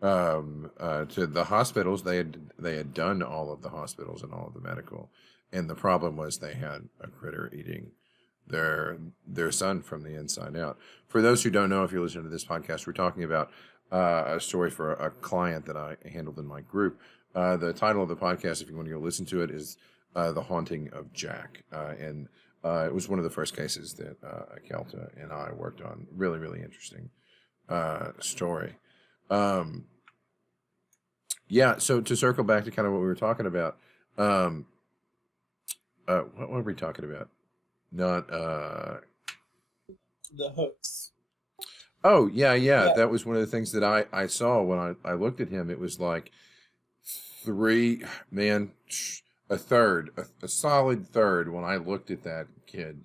the hospitals. They had done all of the hospitals and all of the medical, and the problem was they had a critter eating their son from the inside out. For those who don't know, if you're listening to this podcast, we're talking about a story for a client that I handled in my group. The title of the podcast, if you want to go listen to it, is "The Haunting of Jack," and it was one of the first cases that Akelta and I worked on. Really, really interesting story. Um, yeah. So to circle back to kind of what we were talking about, what were we talking about? Not The hooks. oh yeah, Yeah. that was one of the things that I saw when I looked at him. It was like three man a third, a solid third when I looked at that kid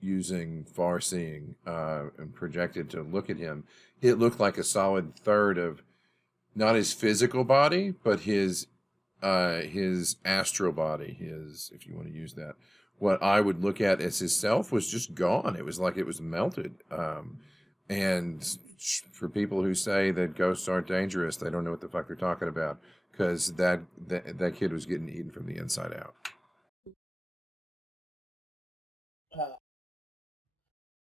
using far seeing and projected to look at him. It looked like a solid third of not his physical body, but his astral body, his, if you want to use that, what I would look at as his self was just gone. It was like it was melted. And for people who say that ghosts aren't dangerous, they don't know what the fuck they're talking about, because that kid was getting eaten from the inside out. Uh,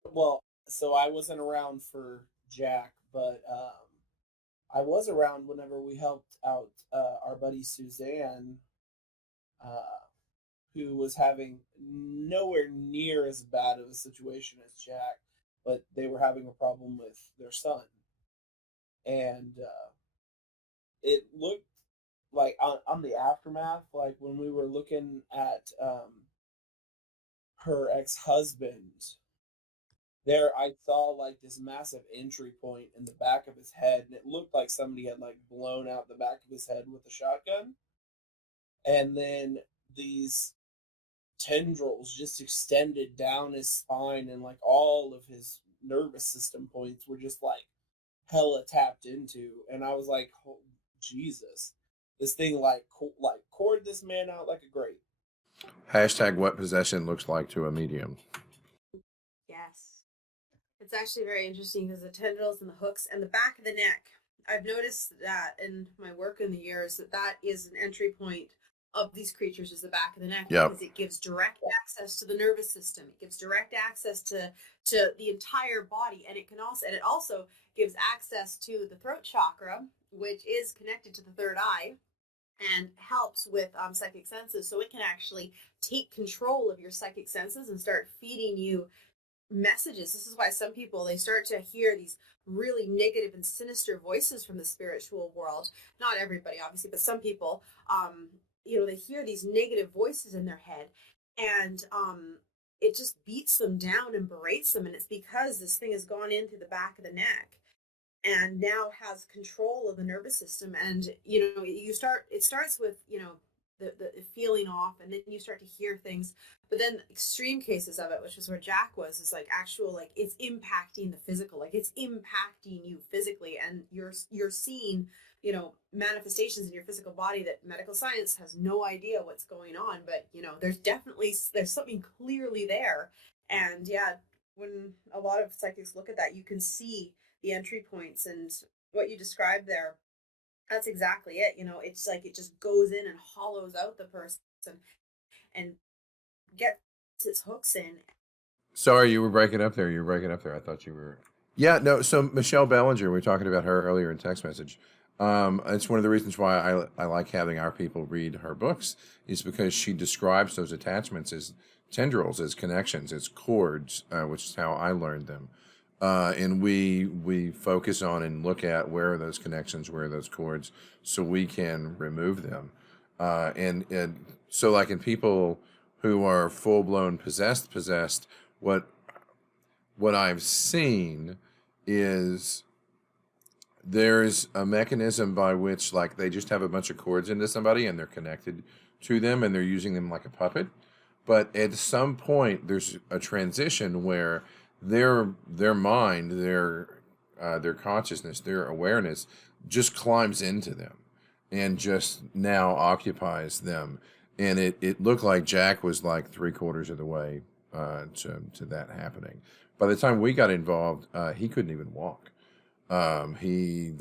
well, so I wasn't around for Jack, but I was around whenever we helped out our buddy Suzanne, uh, who was having nowhere near as bad of a situation as Jack, but they were having a problem with their son. And it looked like on the aftermath, like when we were looking at her ex-husband, there I saw like this massive entry point in the back of his head, and it looked like somebody had like blown out the back of his head with a shotgun. And then these tendrils just extended down his spine, and like all of his nervous system points were just like hella tapped into. And I was like, oh, Jesus, this thing like cored this man out like a grape. Hashtag what possession looks like to a medium. Yes. It's actually very interesting because the tendrils and the hooks and the back of the neck, I've noticed that in my work in the years that is an entry point of these creatures, is the back of the neck. Yep. Because it gives direct access to the nervous system. It gives direct access to the entire body, and it also gives access to the throat chakra, which is connected to the third eye and helps with psychic senses. So it can actually take control of your psychic senses and start feeding you messages. This is why some people, they start to hear these really negative and sinister voices from the spiritual world. Not everybody, obviously, but some people, they hear these negative voices in their head, and it just beats them down and berates them. And it's because this thing has gone in through the back of the neck and now has control of the nervous system. And it starts with the feeling off, and then you start to hear things. But then extreme cases of it, which is where Jack was, is like actual, like it's impacting the physical, like it's impacting you physically, and you're seeing manifestations in your physical body that medical science has no idea what's going on. But there's something clearly there. And yeah, when a lot of psychics look at that, you can see the entry points, and what you described there, that's exactly it. It's like it just goes in and hollows out the person and gets its hooks in. Sorry, you were breaking up there. I thought you were. Yeah, no. So Michelle Bellinger, we were talking about her earlier in text message. It's one of the reasons why I like having our people read her books, is because she describes those attachments as tendrils, as connections, as cords, which is how I learned them. And we focus on and look at where are those connections, where are those cords, so we can remove them. And so, like in people who are full blown possessed, what I've seen is there's a mechanism by which, like, they just have a bunch of cords into somebody and they're connected to them and they're using them like a puppet. But at some point, there's a transition where their mind, their consciousness, their awareness just climbs into them and just now occupies them. And it looked like Jack was like 3/4 of the way to that happening. By the time we got involved, he couldn't even walk. They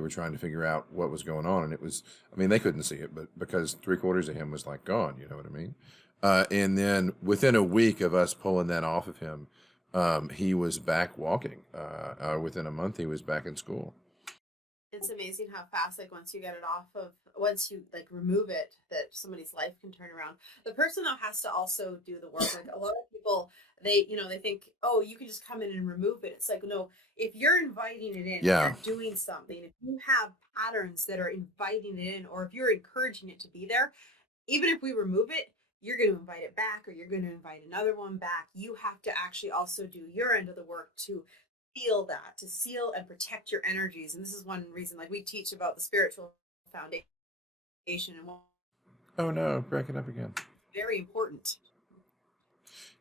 were trying to figure out what was going on, and it was, I mean, they couldn't see it, but because 3/4 of him was like gone, you know what I mean? And then within a week of us pulling that off of him, he was back walking. Within a month, he was back in school. It's amazing how fast, like once you like remove it, that somebody's life can turn around. The person though has to also do the work. Like a lot of people, they think, oh, you can just come in and remove it. It's like, no, if you're inviting it in, Yeah. you're doing something. If you have patterns that are inviting it in, or if you're encouraging it to be there, even if we remove it, you're going to invite it back, or you're going to invite another one back. You have to actually also do your end of the work to feel that, to seal and protect your energies. And this is one reason, like, we teach about the spiritual foundation, and Oh no, breaking up again. very important.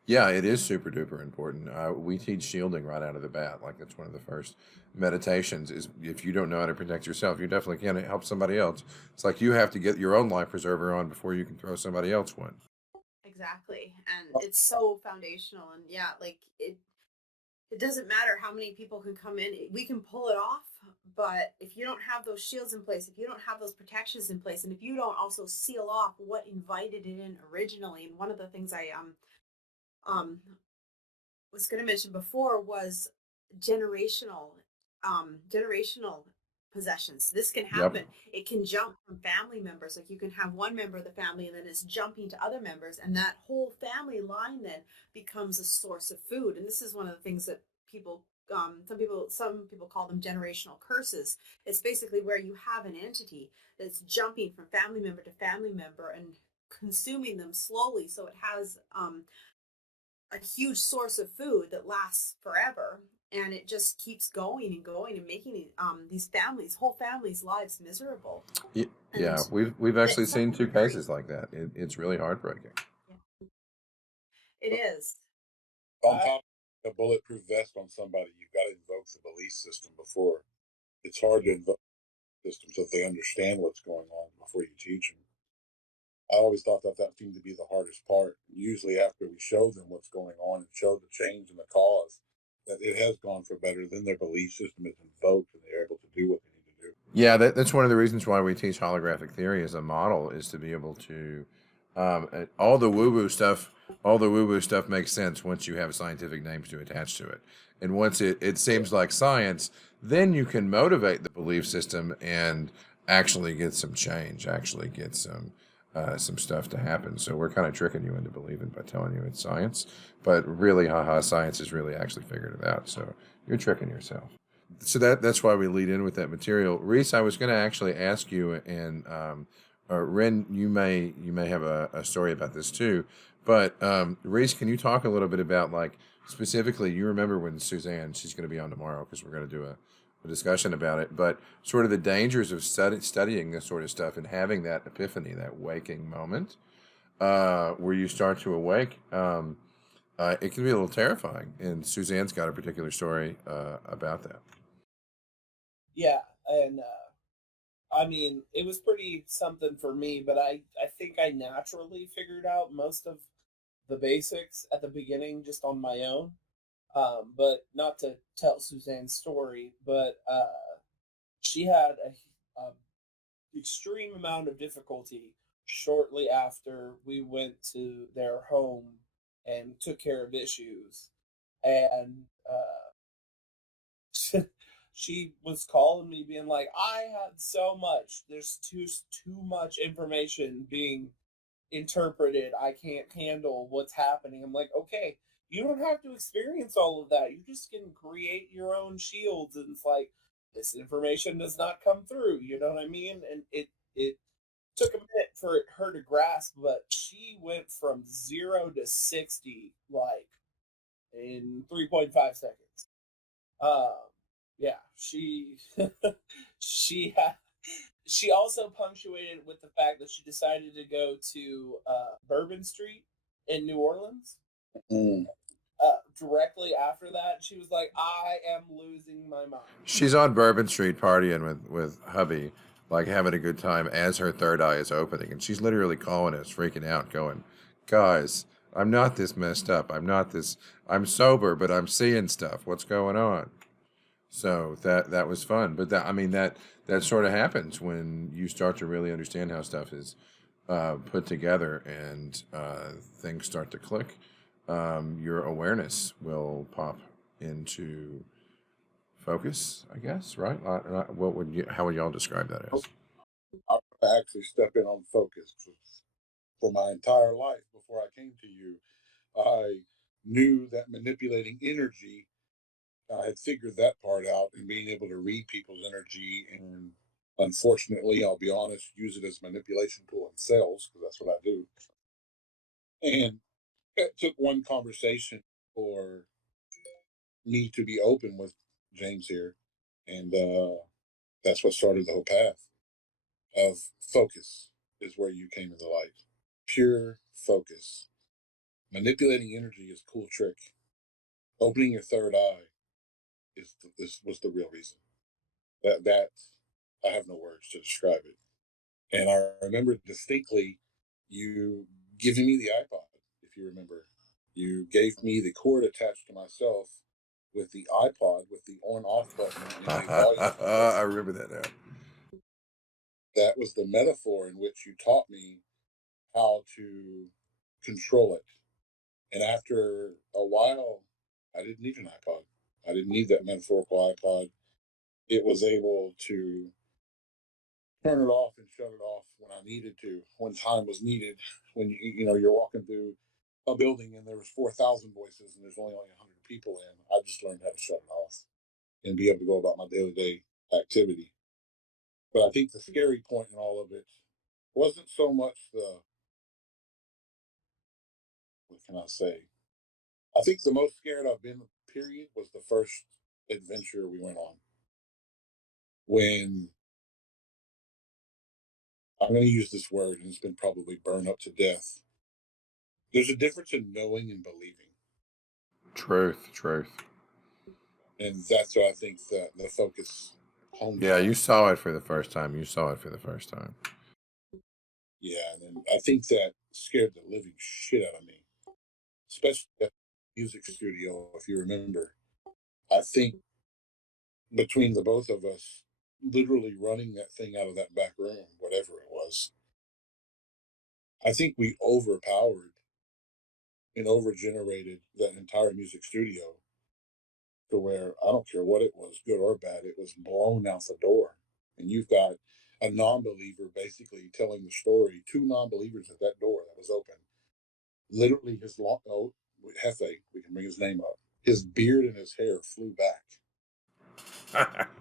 Yeah, it is super duper important. We teach shielding right out of the bat. Like that's one of the first meditations. Is if you don't know how to protect yourself, you definitely can't help somebody else. It's like you have to get your own life preserver on before you can throw somebody else one. Exactly. And it's so foundational. And yeah, like it doesn't matter how many people can come in, we can pull it off. But if you don't have those shields in place, if you don't have those protections in place, and if you don't also seal off what invited it in originally, and one of the things I um was going to mention before was generational generational possessions. This can Yep. happen. It can jump from family members. Like, you can have one member of the family, and then it's jumping to other members, and that whole family line then becomes a source of food. And this is one of the things that people some people call them generational curses. It's basically where you have an entity that's jumping from family member to family member and consuming them slowly, so it has a huge source of food that lasts forever, and it just keeps going and making these families, whole families' lives miserable. Yeah, And we've actually it's seen two very, cases like that. It's really heartbreaking. yeah, it is. On I, top of a bulletproof vest on somebody, you've got to invoke the belief system before. It's hard to invoke the system so they understand what's going on before you teach them. I always thought that seemed to be the hardest part. Usually, after we show them what's going on and show the change in the cause, that it has gone for better, then their belief system is invoked and they're able to do what they need to do. Yeah, that's one of the reasons why we teach holographic theory as a model is to be able to all the woo woo stuff. All the woo woo stuff makes sense once you have scientific names to attach to it, and once it seems like science, then you can motivate the belief system and actually get some change, actually get some stuff to happen. So we're kind of tricking you into believing by telling you it's science, but really, haha, science has really actually figured it out. So you're tricking yourself. So that's why we lead in with that material. Reese, I was going to actually ask you, and Ren, you may have a story about this too. But Reese, can you talk a little bit about, like, specifically? You remember when Suzanne? She's going to be on tomorrow because we're going to do a discussion about it. But sort of the dangers of studying this sort of stuff and having that epiphany, that waking moment, where you start to awake. It can be a little terrifying, and Suzanne's got a particular story about that. yeah, and I mean, it was pretty something for me, but I think I naturally figured out most of the basics at the beginning just on my own. But not to tell Suzanne's story, but she had a extreme amount of difficulty shortly after we went to their home and took care of issues, and she was calling me being like, I had so much, there's too much information being interpreted, I can't handle what's happening. I'm like, okay, you don't have to experience all of that, you just can create your own shields. And it's like, this information does not come through, you know what I mean? And it took a minute for her to grasp, but she went from 0 to 60 like in 3.5 seconds. um yeah, she had, she also punctuated with the fact that she decided to go to Bourbon Street in New Orleans. Mm. Directly after that, she was like, I am losing my mind. She's on Bourbon Street partying with hubby, like having a good time as her third eye is opening, and she's literally calling us, freaking out, going, "Guys, I'm not this messed up. I'm not this. I'm sober, but I'm seeing stuff. What's going on?" So that was fun, but that I mean that sort of happens when you start to really understand how stuff is put together and things start to click. Your awareness will pop into focus, I guess, right? What would you? How would y'all describe that as? I actually step in on focus for my entire life before I came to you. I knew that manipulating energy, I had figured that part out, and being able to read people's energy and, unfortunately, I'll be honest, use it as a manipulation tool in sales because that's what I do. And it took one conversation for me to be open with James here. And that's what started the whole path of focus is where you came into light. Pure focus. Manipulating energy is a cool trick. Opening your third eye this was the real reason. That I have no words to describe it. And I remember distinctly you giving me the iPod, if you remember. You gave me the cord attached to myself with the iPod with the on off button and a volume control. I remember that now. That was the metaphor in which you taught me how to control it. And after a while, I didn't need an iPod. I didn't need that metaphorical iPod. It was able to turn it off and shut it off when I needed to, when time was needed. When you're walking through a building and there was 4,000 voices and there's only 100 people in, I just learned how to shut it off and be able to go about my daily activity. But I think the scary point in all of it wasn't so much what can I say? I think the most scared I've been, period, was the first adventure we went on. When I'm going to use this word, and it's been probably burned up to death. There's a difference in knowing and believing. Truth. And that's what I think the focus honed Yeah, on. you saw it for the first time. Yeah, and I think that scared the living shit out of me, especially at the music studio, if you remember. I think between the both of us, literally running that thing out of that back room, whatever it was, I think we overpowered and overgenerated that entire music studio to where I don't care what it was, good or bad, it was blown out the door. And you've got a non-believer basically telling the story, two non-believers at that door that was open. Literally Hefe, we can bring his name up. His beard and his hair flew back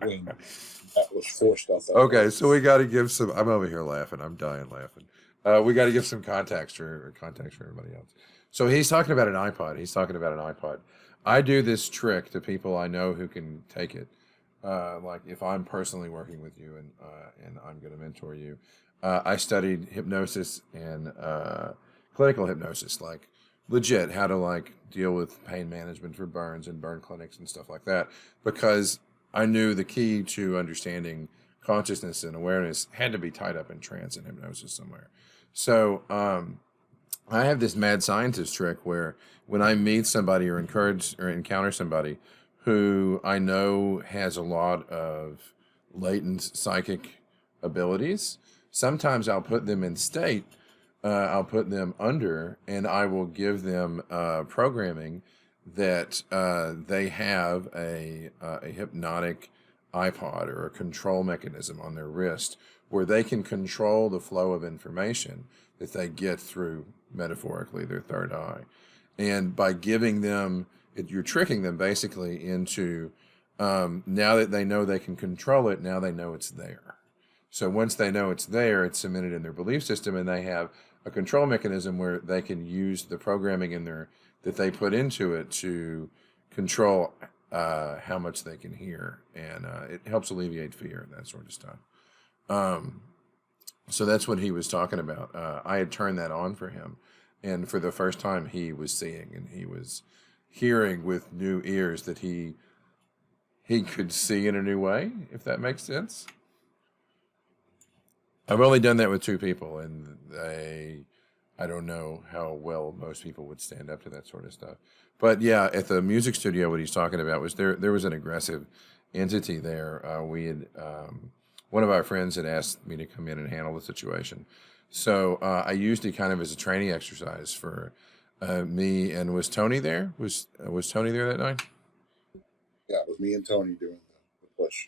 when that was forced off that Okay, door. so we got to give some. I'm over here laughing. I'm dying laughing. We got to give some context for everybody else. So he's talking about an iPod. I do this trick to people I know who can take it. Like if I'm personally working with you and I'm going to mentor you, I studied hypnosis and clinical hypnosis, like legit how to like deal with pain management for burns and burn clinics and stuff like that, because I knew the key to understanding consciousness and awareness had to be tied up in trance and hypnosis somewhere. So I have this mad scientist trick where when I meet somebody or encounter somebody who I know has a lot of latent psychic abilities, sometimes I'll put them in state. I'll put them under, and I will give them programming that they have a hypnotic iPod or a control mechanism on their wrist where they can control the flow of information that they get through, metaphorically, their third eye. And by giving them, you're tricking them basically into, now that they know they can control it, now they know it's there. So once they know it's there, it's cemented in their belief system, and they have a control mechanism where they can use the programming that they put into it to control how much they can hear, and it helps alleviate fear and that sort of stuff. So that's what he was talking about. I had turned that on for him, and for the first time, he was seeing and he was hearing with new ears that he could see in a new way, if that makes sense. I've only done that with two people, and I don't know how well most people would stand up to that sort of stuff. But yeah, at the music studio, what he's talking about was there was an aggressive entity there. We had one of our friends had asked me to come in and handle the situation, so I used it kind of as a training exercise for me. And was Tony there? Was Tony there that night? Yeah, it was me and Tony doing the push.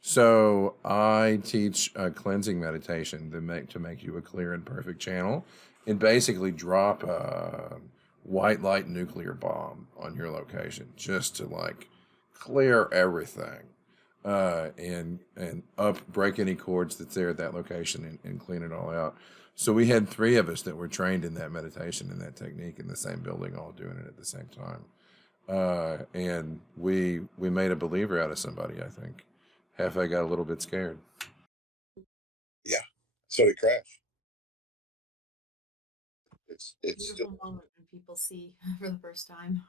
So I teach a cleansing meditation to make you a clear and perfect channel, and basically drop a white light nuclear bomb on your location just to like clear everything, and break any cords that's there at that location and clean it all out. So we had three of us that were trained in that meditation and that technique in the same building, all doing it at the same time. And we made a believer out of somebody, I think. Half I got a little bit scared. Yeah. So did Crash. It's Beautiful moment when people see for the first time.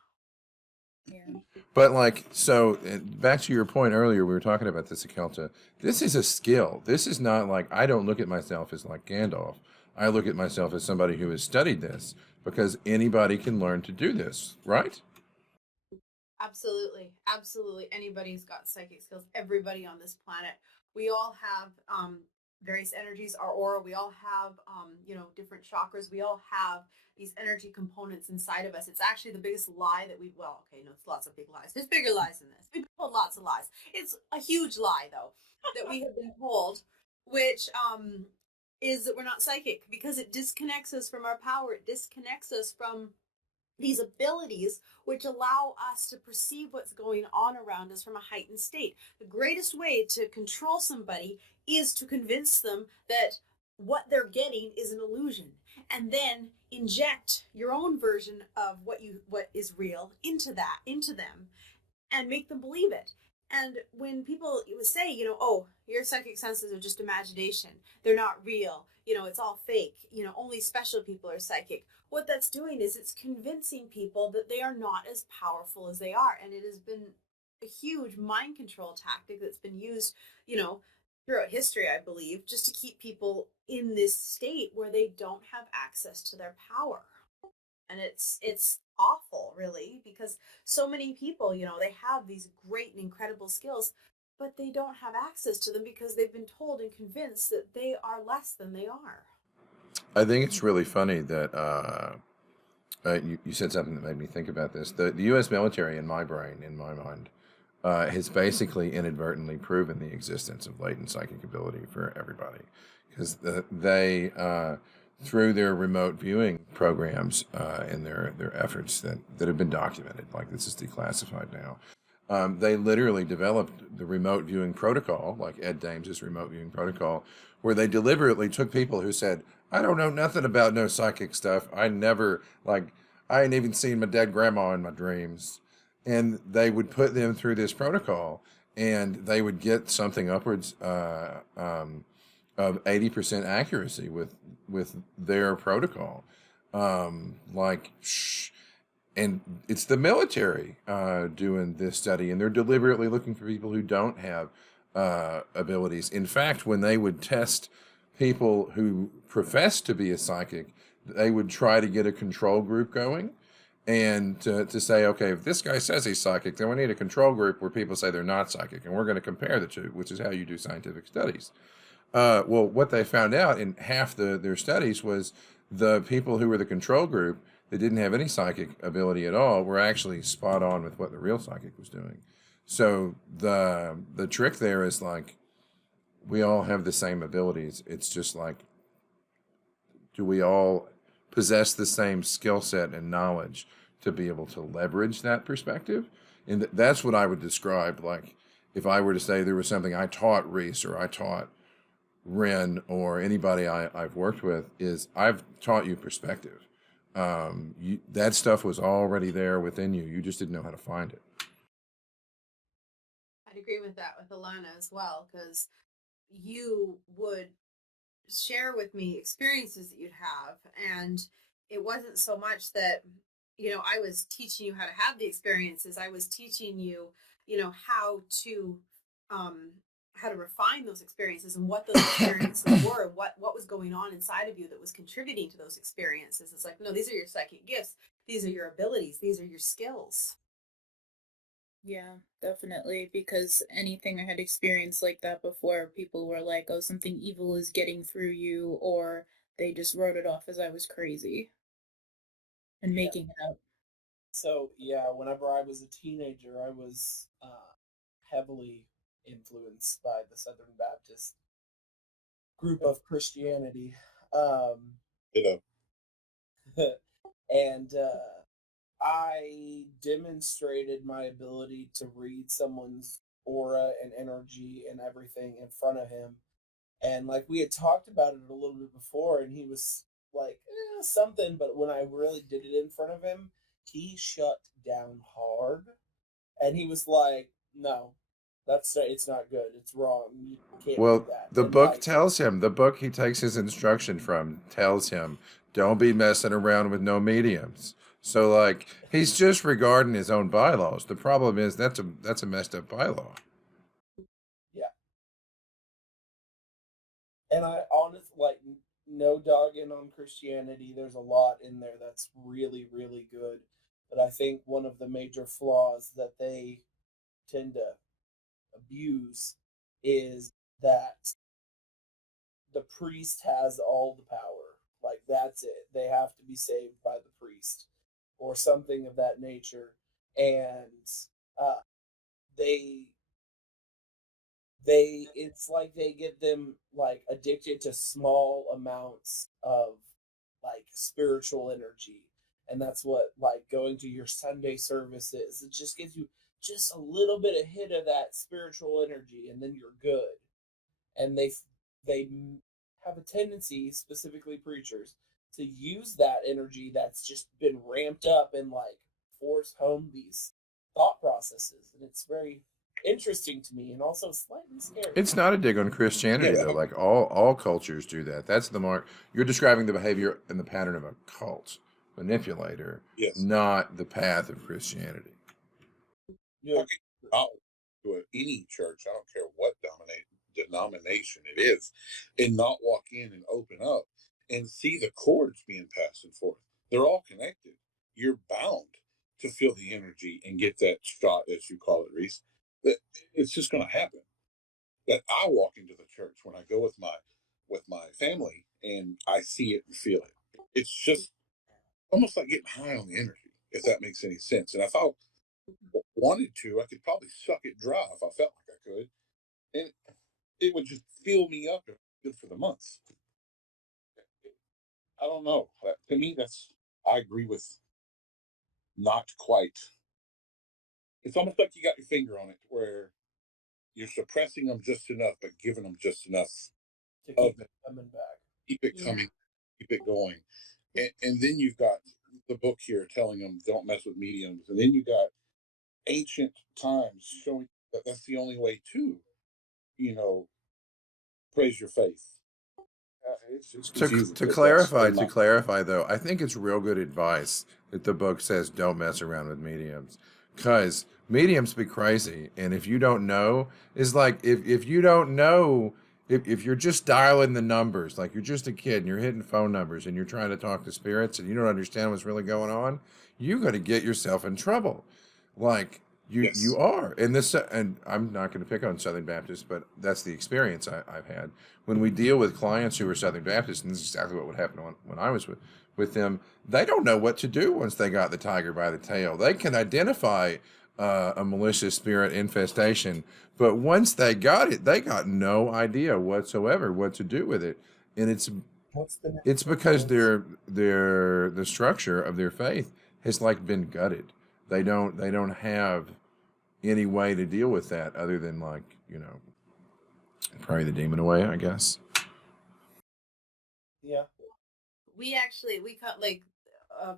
Yeah. But like, so back to your point earlier, we were talking about this, Akelta. This is a skill. This is not like, I don't look at myself as like Gandalf. I look at myself as somebody who has studied this, because anybody can learn to do this, right? Absolutely. Absolutely. Anybody's got psychic skills. Everybody on this planet. We all have various energies, our aura. We all have, different chakras. We all have these energy components inside of us. It's actually the biggest lie that it's lots of big lies. There's bigger lies than this. We've been told lots of lies. It's a huge lie, though, that we have been told, which is that we're not psychic, because it disconnects us from our power. It disconnects us from these abilities which allow us to perceive what's going on around us from a heightened state. The greatest way to control somebody is to convince them that what they're getting is an illusion, and then inject your own version of what is real into them, and make them believe it. And when people would say, oh, your psychic senses are just imagination, they're not real, it's all fake, only special people are psychic. What that's doing is it's convincing people that they are not as powerful as they are. And it has been a huge mind control tactic that's been used, throughout history, I believe, just to keep people in this state where they don't have access to their power. And it's awful, really, because so many people, they have these great and incredible skills, but they don't have access to them because they've been told and convinced that they are less than they are. I think it's really funny that you said something that made me think about this. The U.S. military, in my brain, in my mind, has basically inadvertently proven the existence of latent psychic ability for everybody, because they through their remote viewing programs and their efforts that have been documented, like this is declassified now. They literally developed the remote viewing protocol, like Ed Dames's remote viewing protocol, where they deliberately took people who said, I don't know nothing about no psychic stuff. I ain't even seen my dead grandma in my dreams. And they would put them through this protocol, and they would get something upwards of 80% accuracy with their protocol. And it's the military doing this study, and they're deliberately looking for people who don't have abilities. In fact, when they would test people who profess to be a psychic, they would try to get a control group going, and to say, okay, if this guy says he's psychic, then we need a control group where people say they're not psychic, and we're going to compare the two, which is how you do scientific studies. Well, what they found out in half their studies was the people who were the control group that didn't have any psychic ability at all were actually spot on with what the real psychic was doing. So the trick there is, like, we all have the same abilities. It's just like, do we all possess the same skill set and knowledge to be able to leverage that perspective? And that's what I would describe, like, if I were to say there was something I taught Reese or I taught Ren or anybody I've worked with, is I've taught you perspective. That stuff was already there within you. You just didn't know how to find it. I'd agree with that with Eilana as well, because you would share with me experiences that you'd have, and it wasn't so much that I was teaching you how to have the experiences. I was teaching you how to refine those experiences and what those experiences were, what was going on inside of you that was contributing to those experiences. It's like, no, these are your psychic gifts, these are your abilities, these are your skills. Yeah, definitely. Because anything I had experienced like that before, people were like, oh, something evil is getting through you, or they just wrote it off as I was crazy and making it up. So yeah, whenever I was a teenager, I was heavily influenced by the Southern Baptist group of Christianity. And I demonstrated my ability to read someone's aura and energy and everything in front of him And like we had talked about it a little bit before, and he was like, something, but when I really did it in front of him, he shut down hard, and he was like, "No, it's not good. It's wrong. You can't do Well, that." the And book like, tells him, the book he takes his instruction from tells him, don't be messing around with no mediums. So like he's just regarding his own bylaws. The problem is that's a messed up bylaw. yeah, and I honestly like no dogging on Christianity. There's a lot in there that's really, really good, but I think one of the major flaws that they tend to abuse is that the priest has all the power. Like that's it. They have to be saved by the priest or something of that nature, and uh, they it's like they get them like addicted to small amounts of like spiritual energy, and that's what like going to your Sunday service is. It just gives you just a little bit of hit of that spiritual energy, and then you're good. And they have a tendency, specifically preachers, to use that energy that's just been ramped up and like force home these thought processes, and it's very interesting to me and also slightly scary. It's not a dig on Christianity Yeah, though. Like all cultures do that. That's the mark. You're describing the behavior and the pattern of a cult manipulator, yes. not the path of Christianity. You Out to any church, I don't care what denomination it is, and not walk in and open up and see the cords being passed and forth. They're all connected. You're bound to feel the energy and get that shot, as you call it, Reese. That it's just going to happen. That I walk into the church when I go with my family and I see it and feel it. It's just almost like getting high on the energy, if that makes any sense. And if I wanted to, I could probably suck it dry if I felt like I could, and it would just fill me up and good for the month. I don't know. To me, that's I agree with not quite. It's almost like you got your finger on it, where you're suppressing them just enough, but giving them just enough to of keep it coming back. keep it Yeah. coming, keep it going, and then you've got the book here telling them don't mess with mediums, and then you got ancient times showing that that's the only way to, you know, praise your faith. It's To confusing to because that's clarify, they're to not. clarify though, I think it's real good advice that the book says don't mess around with mediums, because mediums be crazy, and if you don't know, it's like if you don't know. If you're just dialing the numbers, like you're just a kid and you're hitting phone numbers and you're trying to talk to spirits and you don't understand what's really going on, you're going to get yourself in trouble. Like you Yes. are, and this, and I'm not going to pick on Southern Baptists, but that's the experience I've had when we deal with clients who are Southern Baptists, and this is exactly what would happen when I was with them. They don't know what to do once they got the tiger by the tail. They can identify a malicious spirit infestation, but once they got it, they got no idea whatsoever what to do with it, and What's the it's natural because sense? the structure of their faith has like been gutted. They don't have any way to deal with that other than like pray the demon away, I guess. Yeah. We cut like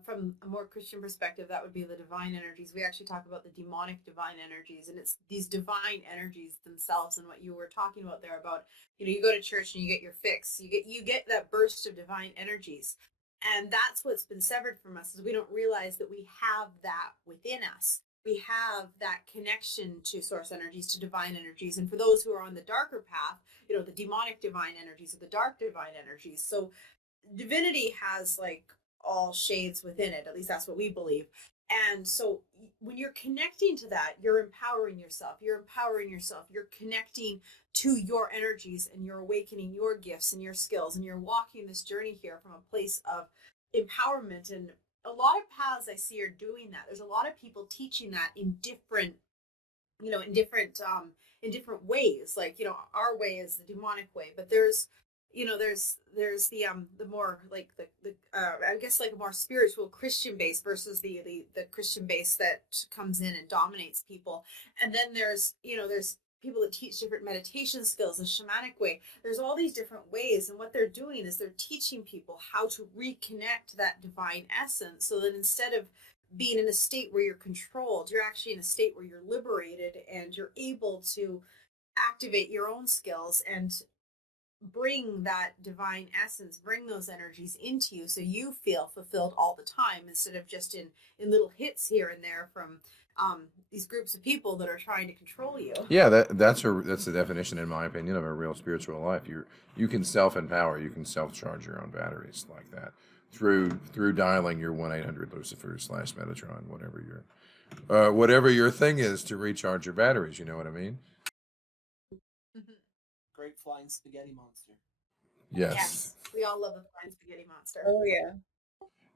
from a more Christian perspective, that would be the divine energies. We actually talk about the demonic divine energies, and it's these divine energies themselves. And what you were talking about there about, you go to church and you get your fix, you get that burst of divine energies, and that's what's been severed from us, is we don't realize that we have that within us. We have that connection to source energies, to divine energies, and for those who are on the darker path, the demonic divine energies or the dark divine energies. So divinity has like all shades within it, at least that's what we believe. And so when you're connecting to that, you're empowering yourself, you're connecting to your energies, and you're awakening your gifts and your skills, and you're walking this journey here from a place of empowerment. And a lot of paths I see are doing that. There's a lot of people teaching that in different in different ways. Like, our way is the demonic way, but there's the more like the I guess like a more spiritual Christian base versus the Christian base that comes in and dominates people. And then there's people that teach different meditation skills, the shamanic way. There's all these different ways, and what they're doing is they're teaching people how to reconnect that divine essence, so that instead of being in a state where you're controlled, you're actually in a state where you're liberated and you're able to activate your own skills and bring that divine essence, bring those energies into you, so you feel fulfilled all the time, instead of just in little hits here and there from these groups of people that are trying to control you. Yeah, that's the definition, in my opinion, of a real spiritual life. You can self-empower, you can self-charge your own batteries like that through dialing your 1-800-Lucifer/Metatron, whatever your thing is to recharge your batteries. You know what I mean? Great flying spaghetti monster. Yes. We all love the flying spaghetti monster. Oh yeah.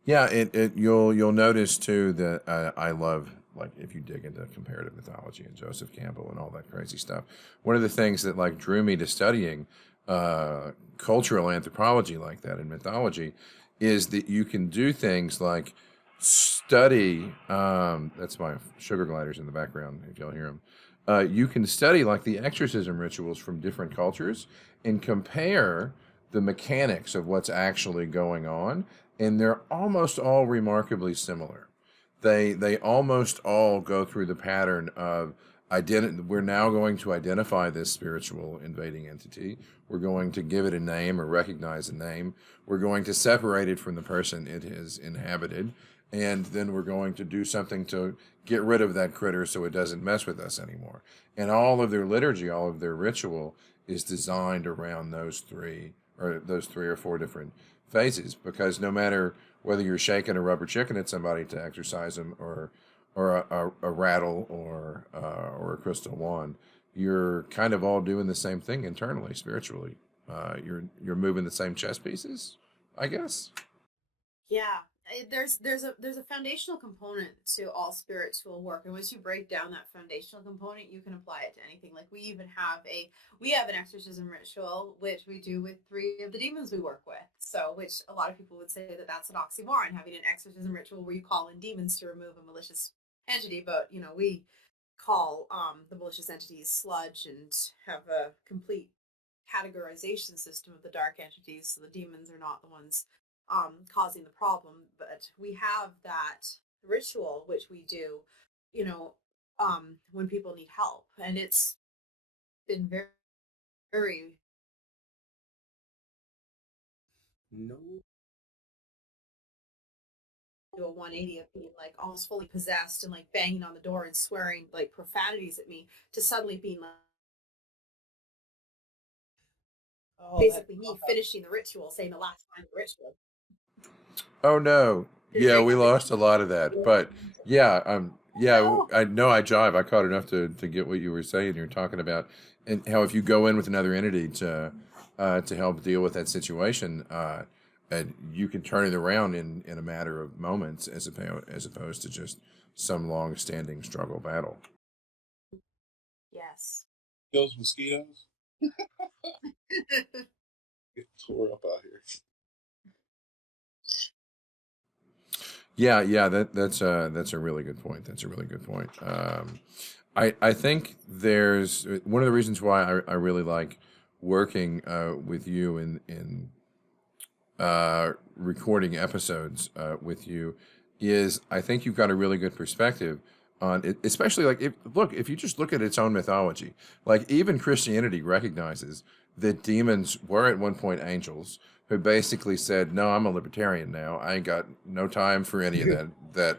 Yeah, you'll notice too that I love, like, if you dig into comparative mythology and Joseph Campbell and all that crazy stuff. One of the things that like drew me to studying cultural anthropology like that in mythology is that you can do things like study. That's my sugar gliders in the background, if y'all hear them. You can study like the exorcism rituals from different cultures and compare the mechanics of what's actually going on, and they're almost all remarkably similar. They almost all go through the pattern of we're now going to identify this spiritual invading entity. We're going to give it a name or recognize a name. We're going to separate it from the person it has inhabited, and then we're going to do something to get rid of that critter so it doesn't mess with us anymore. And all of their liturgy, all of their ritual is designed around those three or four different phases, because no matter whether you're shaking a rubber chicken at somebody to exorcise them, or a rattle, or a crystal wand, you're kind of all doing the same thing internally, spiritually. You're moving the same chess pieces, I guess. Yeah, there's a foundational component to all spiritual work, and once you break down that foundational component, you can apply it to anything. Like we have an exorcism ritual which we do with 3 of the demons we work with. So, which a lot of people would say that that's an oxymoron, having an exorcism ritual where you call in demons to remove a malicious entity, but we call the malicious entities sludge and have a complete categorization system of the dark entities, so the demons are not the ones causing the problem. But we have that ritual which we do when people need help, and it's been very, very No. do a 180 of being like almost fully possessed and like banging on the door and swearing like profanities at me, to suddenly being like basically me finishing the ritual, saying the last line of the ritual. Oh no. Yeah, we lost a lot of that. But yeah, I know I jive. I caught enough to get what you were saying. You're talking about, and how if you go in with another entity to help deal with that situation, you can turn it around in a matter of moments, as opposed to just some long-standing struggle battle. Yes. Kills mosquitoes. Get tore up out here. Yeah, that's a really good point. That's a really good point. I think there's one of the reasons why I really like working with you in recording episodes with you, is I think you've got a really good perspective on it, especially like if you just look at its own mythology, like even Christianity recognizes that demons were at one point angels who basically said, "No, I'm a libertarian now. I ain't got no time for any of that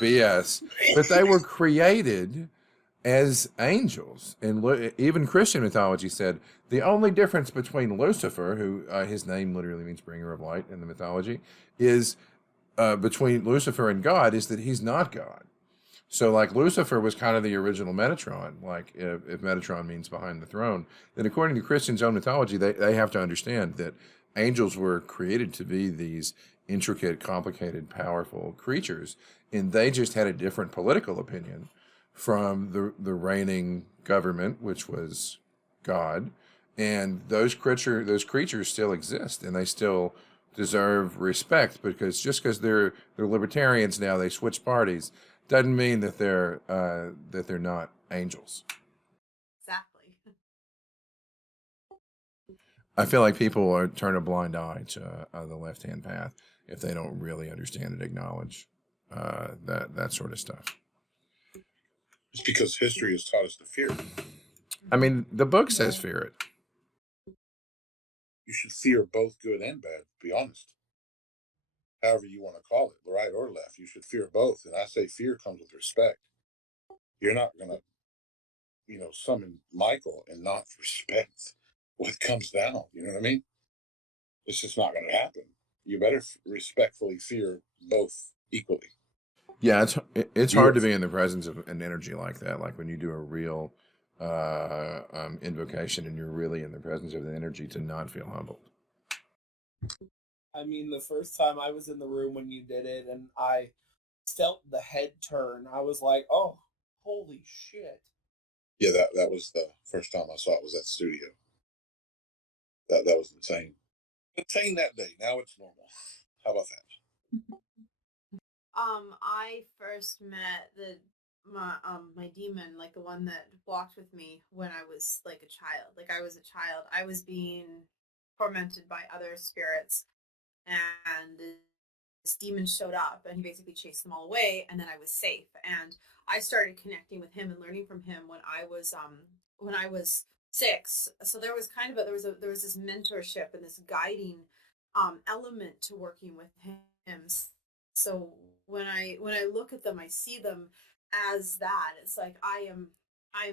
BS." But they were created as angels, and even Christian mythology said the only difference between Lucifer, who his name literally means bringer of light in the mythology, is between Lucifer and God, is that he's not God. So, like, Lucifer was kind of the original Metatron. Like, if Metatron means behind the throne, then according to Christians' own mythology, they have to understand that angels were created to be these intricate, complicated, powerful creatures, and they just had a different political opinion from the reigning government, which was God. And those creatures still exist, and they still deserve respect, because just because they're libertarians now, they switch parties, doesn't mean that they're not angels. I feel like people turn a blind eye to the left-hand path if they don't really understand and acknowledge that sort of stuff. It's because history has taught us to fear. I mean, the book says fear it. You should fear both good and bad, to be honest. However you want to call it, right or left, you should fear both. And I say fear comes with respect. You're not going to, summon Michael and not respect what comes down. You know what I mean? It's just not going to happen. You better respectfully fear both equally. Yeah, it's hard to be in the presence of an energy like that. Like when you do a real invocation and you're really in the presence of the energy, to not feel humbled. I mean, the first time I was in the room when you did it and I felt the head turn, I was like, oh, holy shit. Yeah, that was the first time I saw it, was at the studio. That was insane. Insane that day. Now it's normal. How about that? I first met my demon, like the one that walked with me when I was like a child. Like I was a child. I was being tormented by other spirits, and this demon showed up and he basically chased them all away, and then I was safe. And I started connecting with him and learning from him when I was 6. So there was kind of there was this mentorship and this guiding element to working with him. So when I look at them, I see them as that. It's like I'm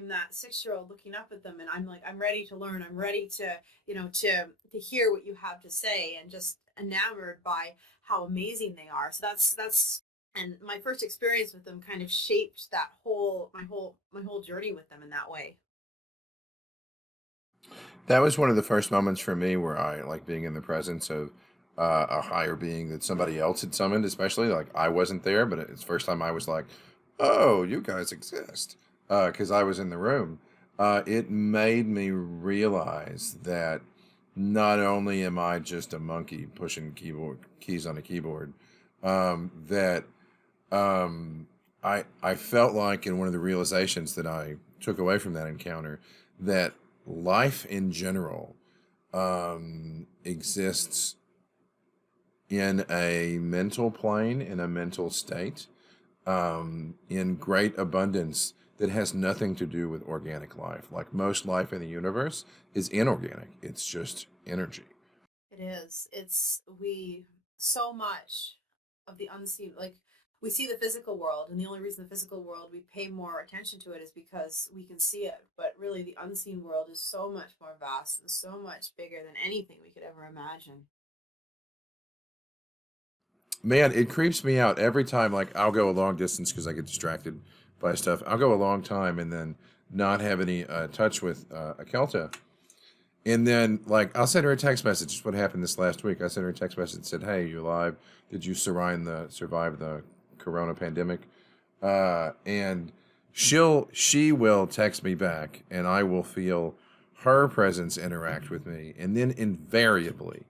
that 6-year-old looking up at them, and I'm like, I'm ready to learn. I'm ready to to hear what you have to say, and just enamored by how amazing they are. So that's and my first experience with them kind of shaped my whole journey with them in that way. That was one of the first moments for me where I like being in the presence of a higher being that somebody else had summoned, especially like I wasn't there, but it's the first time I was like, "Oh, you guys exist," because I was in the room. It made me realize that not only am I just a monkey pushing keyboard keys on a keyboard, that I felt like in one of the realizations that I took away from that encounter that life in general exists in a mental plane, in a mental state, in great abundance that has nothing to do with organic life. Like most life in the universe is inorganic. It's just energy. It is. We so much of the unseen, like we see the physical world, and the only reason the physical world we pay more attention to it is because we can see it. But really, the unseen world is so much more vast and so much bigger than anything we could ever imagine. Man, it creeps me out every time. Like I'll go a long distance because I get distracted by stuff. I'll go a long time and then not have any touch with Akelta. And then, like, I'll send her a text message. Just what happened this last week. I sent her a text message that said, "Hey, you alive? Did you survive the Corona pandemic?" And she will text me back, and I will feel her presence interact with me, and then invariably,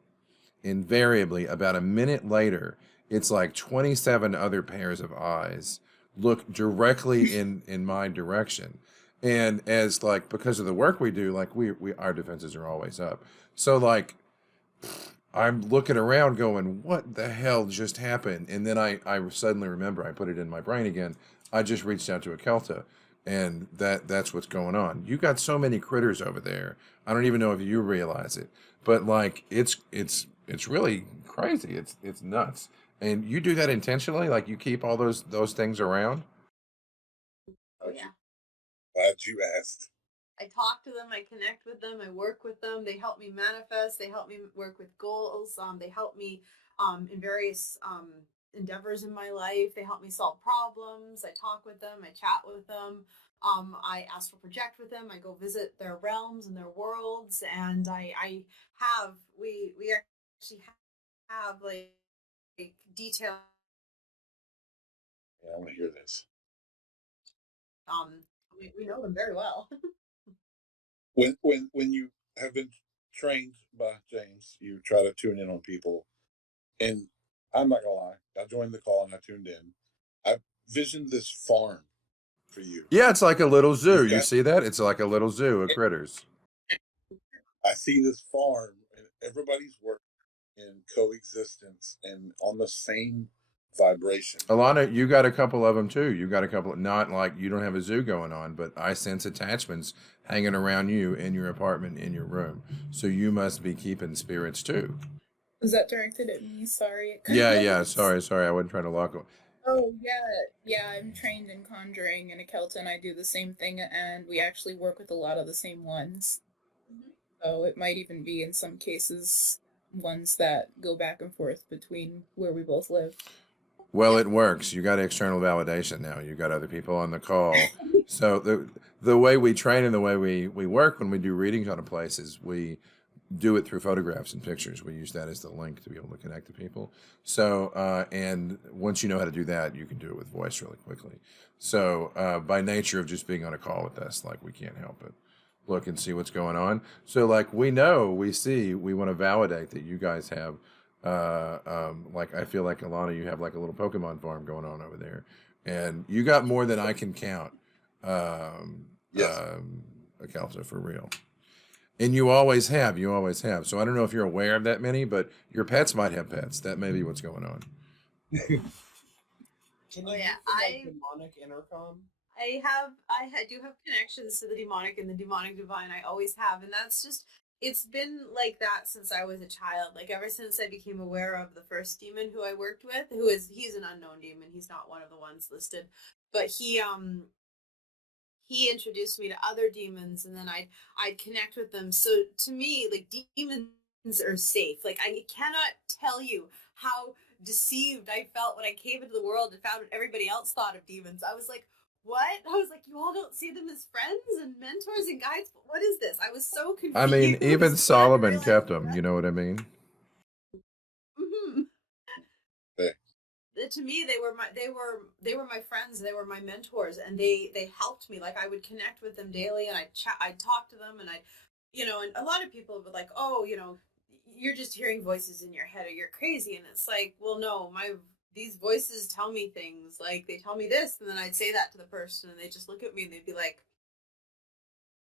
about a minute later, it's like 27 other pairs of eyes look directly in my direction. And as like because of the work we do, like we our defenses are always up. So like I'm looking around going, what the hell just happened? And then I suddenly remember, I put it in my brain again. I just reached out to Akelta, and that's what's going on. You got so many critters over there. I don't even know if you realize it, but like it's really crazy. It's nuts. And you do that intentionally, like you keep all those things around. Oh yeah. Glad you asked. I talk to them, I connect with them, I work with them. They help me manifest. They help me work with goals. They help me in various endeavors in my life. They help me solve problems. I talk with them. I chat with them. I astral project with them. I go visit their realms and their worlds. And we actually have like detailed. Yeah, I want to hear this. We know them very well. When you have been trained by James, you try to tune in on people, and I'm not gonna lie, I joined the call and I tuned in. I visioned this farm for you. Yeah, it's like a little zoo. You've You got, see that? It's like a little zoo of critters. I see this farm everybody's working in coexistence and on the same vibration. Eilana, you got a couple of them too. You got a couple, not like you don't have a zoo going on, but I sense attachments hanging around you in your apartment, in your room. So you must be keeping spirits too. Is that directed at me? Sorry. It cut Yeah, out. yeah. Sorry. I wasn't trying to lock them. Oh, yeah. I'm trained in conjuring and Akelta, and I do the same thing, and we actually work with a lot of the same ones. So it might even be, in some cases, ones that go back and forth between where we both live. Well, it works. You got external validation now. You got other people on the call. So the way we train and the way we work when we do readings on a place is we do it through photographs and pictures. We use that as the link to be able to connect to people. So and once you know how to do that, you can do it with voice really quickly. So by nature of just being on a call with us, like we can't help it. Look and see what's going on. So like we know, we see, we want to validate that you guys have like I feel like Eilana, you have like a little Pokemon farm going on over there, and you got more than I can count. Yes. Akelta, for real, and you always have. You always have. So I don't know if you're aware of that many, but your pets might have pets. That may be what's going on. Can Oh, you yeah, use the, like, demonic intercom? I do have connections to the demonic and the demonic divine. I always have, and that's just, it's been like that since I was a child. Like ever since I became aware of the first demon who I worked with, he's an unknown demon. He's not one of the ones listed, but he introduced me to other demons, and then I'd connect with them. So to me, like, demons are safe. Like, I cannot tell you how deceived I felt when I came into the world and found what everybody else thought of demons. I was like, what? I was like, you all don't see them as friends and mentors and guides? What is this? I was so confused. I mean, even Solomon realize kept them. You know what I mean? Mm-hmm. Okay. To me, they were my friends. They were my mentors, and they helped me. Like, I would connect with them daily, and I'd talk to them, and and a lot of people would like, oh, you're just hearing voices in your head, or you're crazy. And it's like, well, no, these voices tell me things. Like, they tell me this, and then I'd say that to the person, and they just look at me, and they'd be like,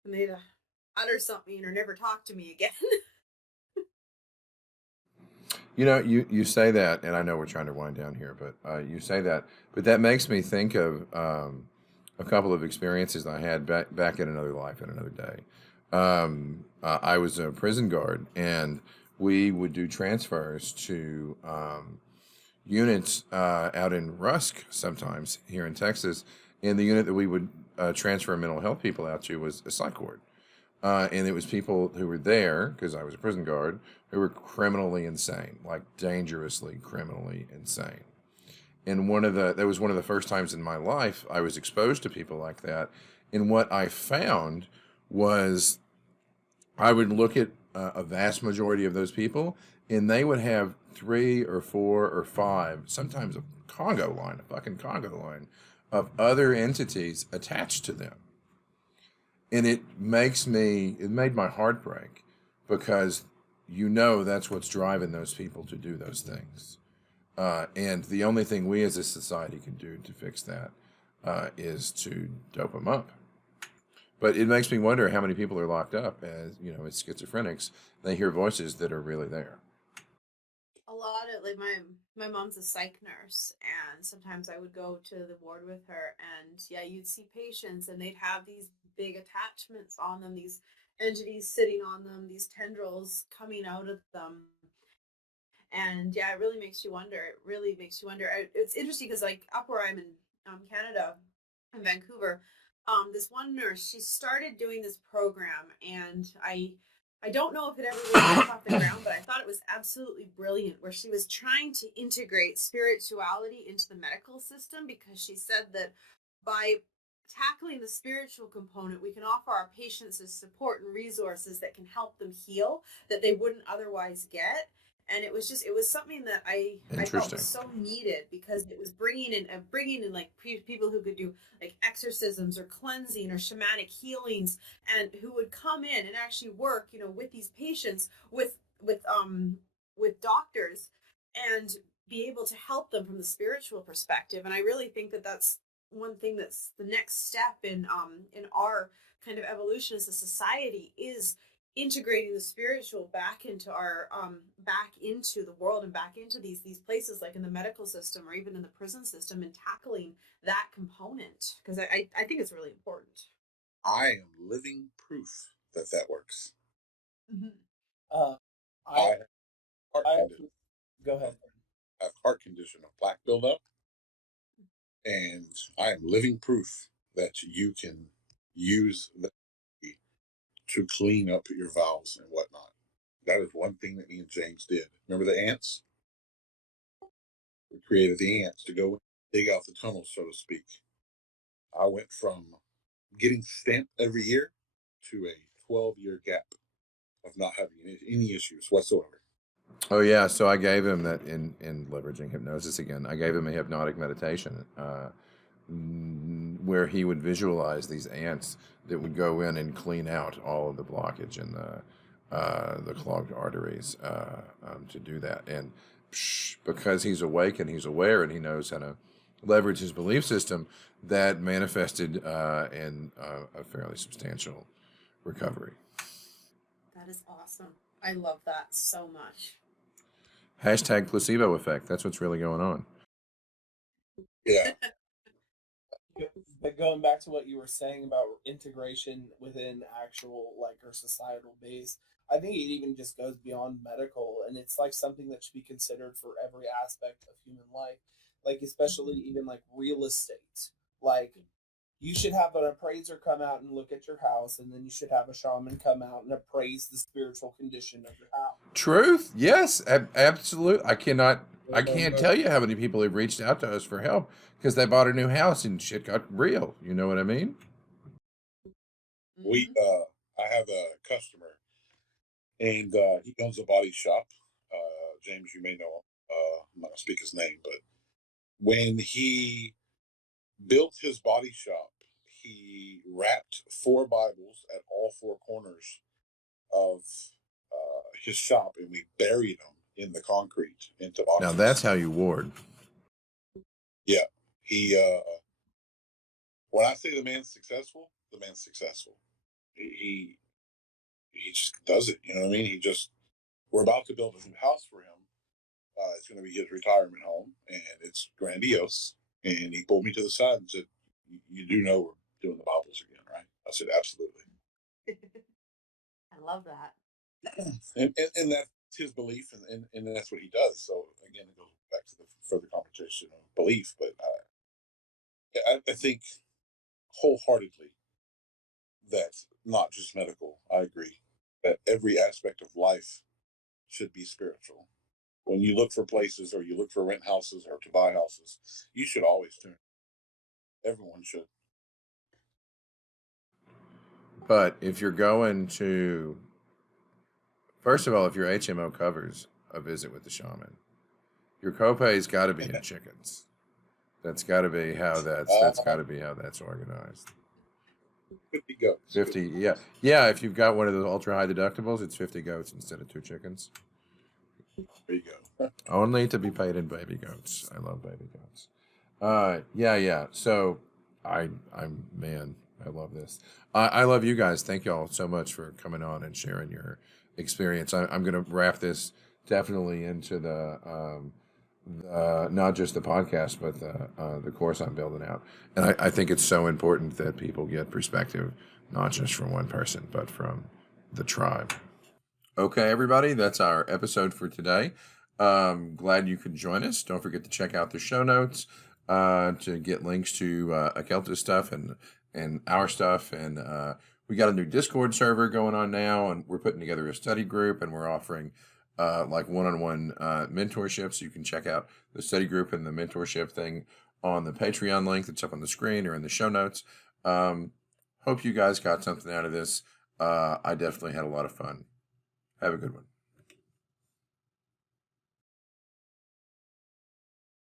and they'd utter something or never talk to me again. You know, you say that, and I know we're trying to wind down here, but you say that, but that makes me think of a couple of experiences I had back in another life, in another day. I was a prison guard, and we would do transfers to units out in Rusk sometimes here in Texas. And the unit that we would transfer mental health people out to was a psych ward. And it was people who were there, because I was a prison guard, who were criminally insane, like dangerously criminally insane. And that was one of the first times in my life I was exposed to people like that. And what I found was I would look at a vast majority of those people, and they would have 3 or 4 or 5, sometimes a fucking Congo line of other entities attached to them. And it made my heart break, because that's what's driving those people to do those things. And the only thing we as a society can do to fix that is to dope them up. But it makes me wonder how many people are locked up as schizophrenics. They hear voices that are really there. A lot of, like, my mom's a psych nurse, and sometimes I would go to the ward with her, and yeah, you'd see patients, and they'd have these big attachments on them, these entities sitting on them, these tendrils coming out of them. And yeah, it really makes you wonder. It's interesting because, like, up where I'm in Canada, in Vancouver, this one nurse, she started doing this program, and I don't know if it ever really got off the ground, but I thought it was absolutely brilliant, where she was trying to integrate spirituality into the medical system, because she said that by tackling the spiritual component, we can offer our patients as support and resources that can help them heal, that they wouldn't otherwise get. And it was something that I felt was so needed, because it was bringing in like people who could do like exorcisms or cleansing or shamanic healings, and who would come in and actually work, with these patients, with doctors, and be able to help them from the spiritual perspective. And I really think that that's one thing that's the next step in our kind of evolution as a society, is integrating the spiritual back into our back into the world and back into these places, like in the medical system or even in the prison system, and tackling that component, because I think it's really important. I am living proof that that works. Mm-hmm. I I have heart I condition. go ahead. I have heart condition of plaque buildup, and I am living proof that you can use that to clean up your valves and whatnot. That is one thing that me and James did. Remember the ants? We created the ants to go dig out the tunnel, so to speak. I went from getting stamped every year to a 12-year gap of not having any issues whatsoever. Oh yeah, so I gave him that in leveraging hypnosis again. I gave him a hypnotic meditation where he would visualize these ants that would go in and clean out all of the blockage in the clogged arteries to do that. And because he's awake and he's aware and he knows how to leverage his belief system, that manifested in a fairly substantial recovery. That is awesome. I love that so much. Hashtag placebo effect. That's what's really going on. Yeah. But going back to what you were saying about integration within actual like our societal base, I think it even just goes beyond medical, and it's like something that should be considered for every aspect of human life, like especially even like real estate. Like you should have an appraiser come out and look at your house, and then you should have a shaman come out and appraise the spiritual condition of your house. Truth, yes, absolute. I can't tell you how many people have reached out to us for help because they bought a new house and shit got real. You know what I mean? We I have a customer, and he owns a body shop. James, you may know him. I'm not gonna speak his name, but when he built his body shop, he wrapped 4 Bibles at all 4 corners of his shop, and we buried them in the concrete into boxes. Now that's how you ward. Yeah, he. When I say the man's successful, the man's successful. He just does it. You know what I mean? We're about to build a new house for him. It's going to be his retirement home, and it's grandiose. And he pulled me to the side and said, "You do know we're doing the Bibles again, right?" I said, "Absolutely." I love that. And that's his belief, and that's what he does. So again, it goes back to the further competition of belief. But I think wholeheartedly that's not just medical. I agree that every aspect of life should be spiritual. When you look for places or you look for rent houses or to buy houses, you should always tune. Everyone should. But if you're going to, first of all, if your HMO covers a visit with the shaman, your copay's got to be in chickens. That's got to be how that's got to be how that's organized. 50 goats. 50, yeah. Yeah, if you've got one of those ultra high deductibles, it's 50 goats instead of 2 chickens. There you go. Only to be paid in baby goats. I love baby goats. Yeah. So man, I love this. I love you guys. Thank y'all so much for coming on and sharing your experience. I'm going to wrap this definitely into the not just the podcast, but the course I'm building out. And I think it's so important that people get perspective, not just from one person, but from the tribe. Okay, everybody, that's our episode for today. Glad you could join us. Don't forget to check out the show notes to get links to Akelta stuff and our stuff. And we got a new Discord server going on now, and we're putting together a study group, and we're offering like one-on-one mentorship. So you can check out the study group and the mentorship thing on the Patreon link that's up on the screen or in the show notes. Hope you guys got something out of this. I definitely had a lot of fun. Have a good one.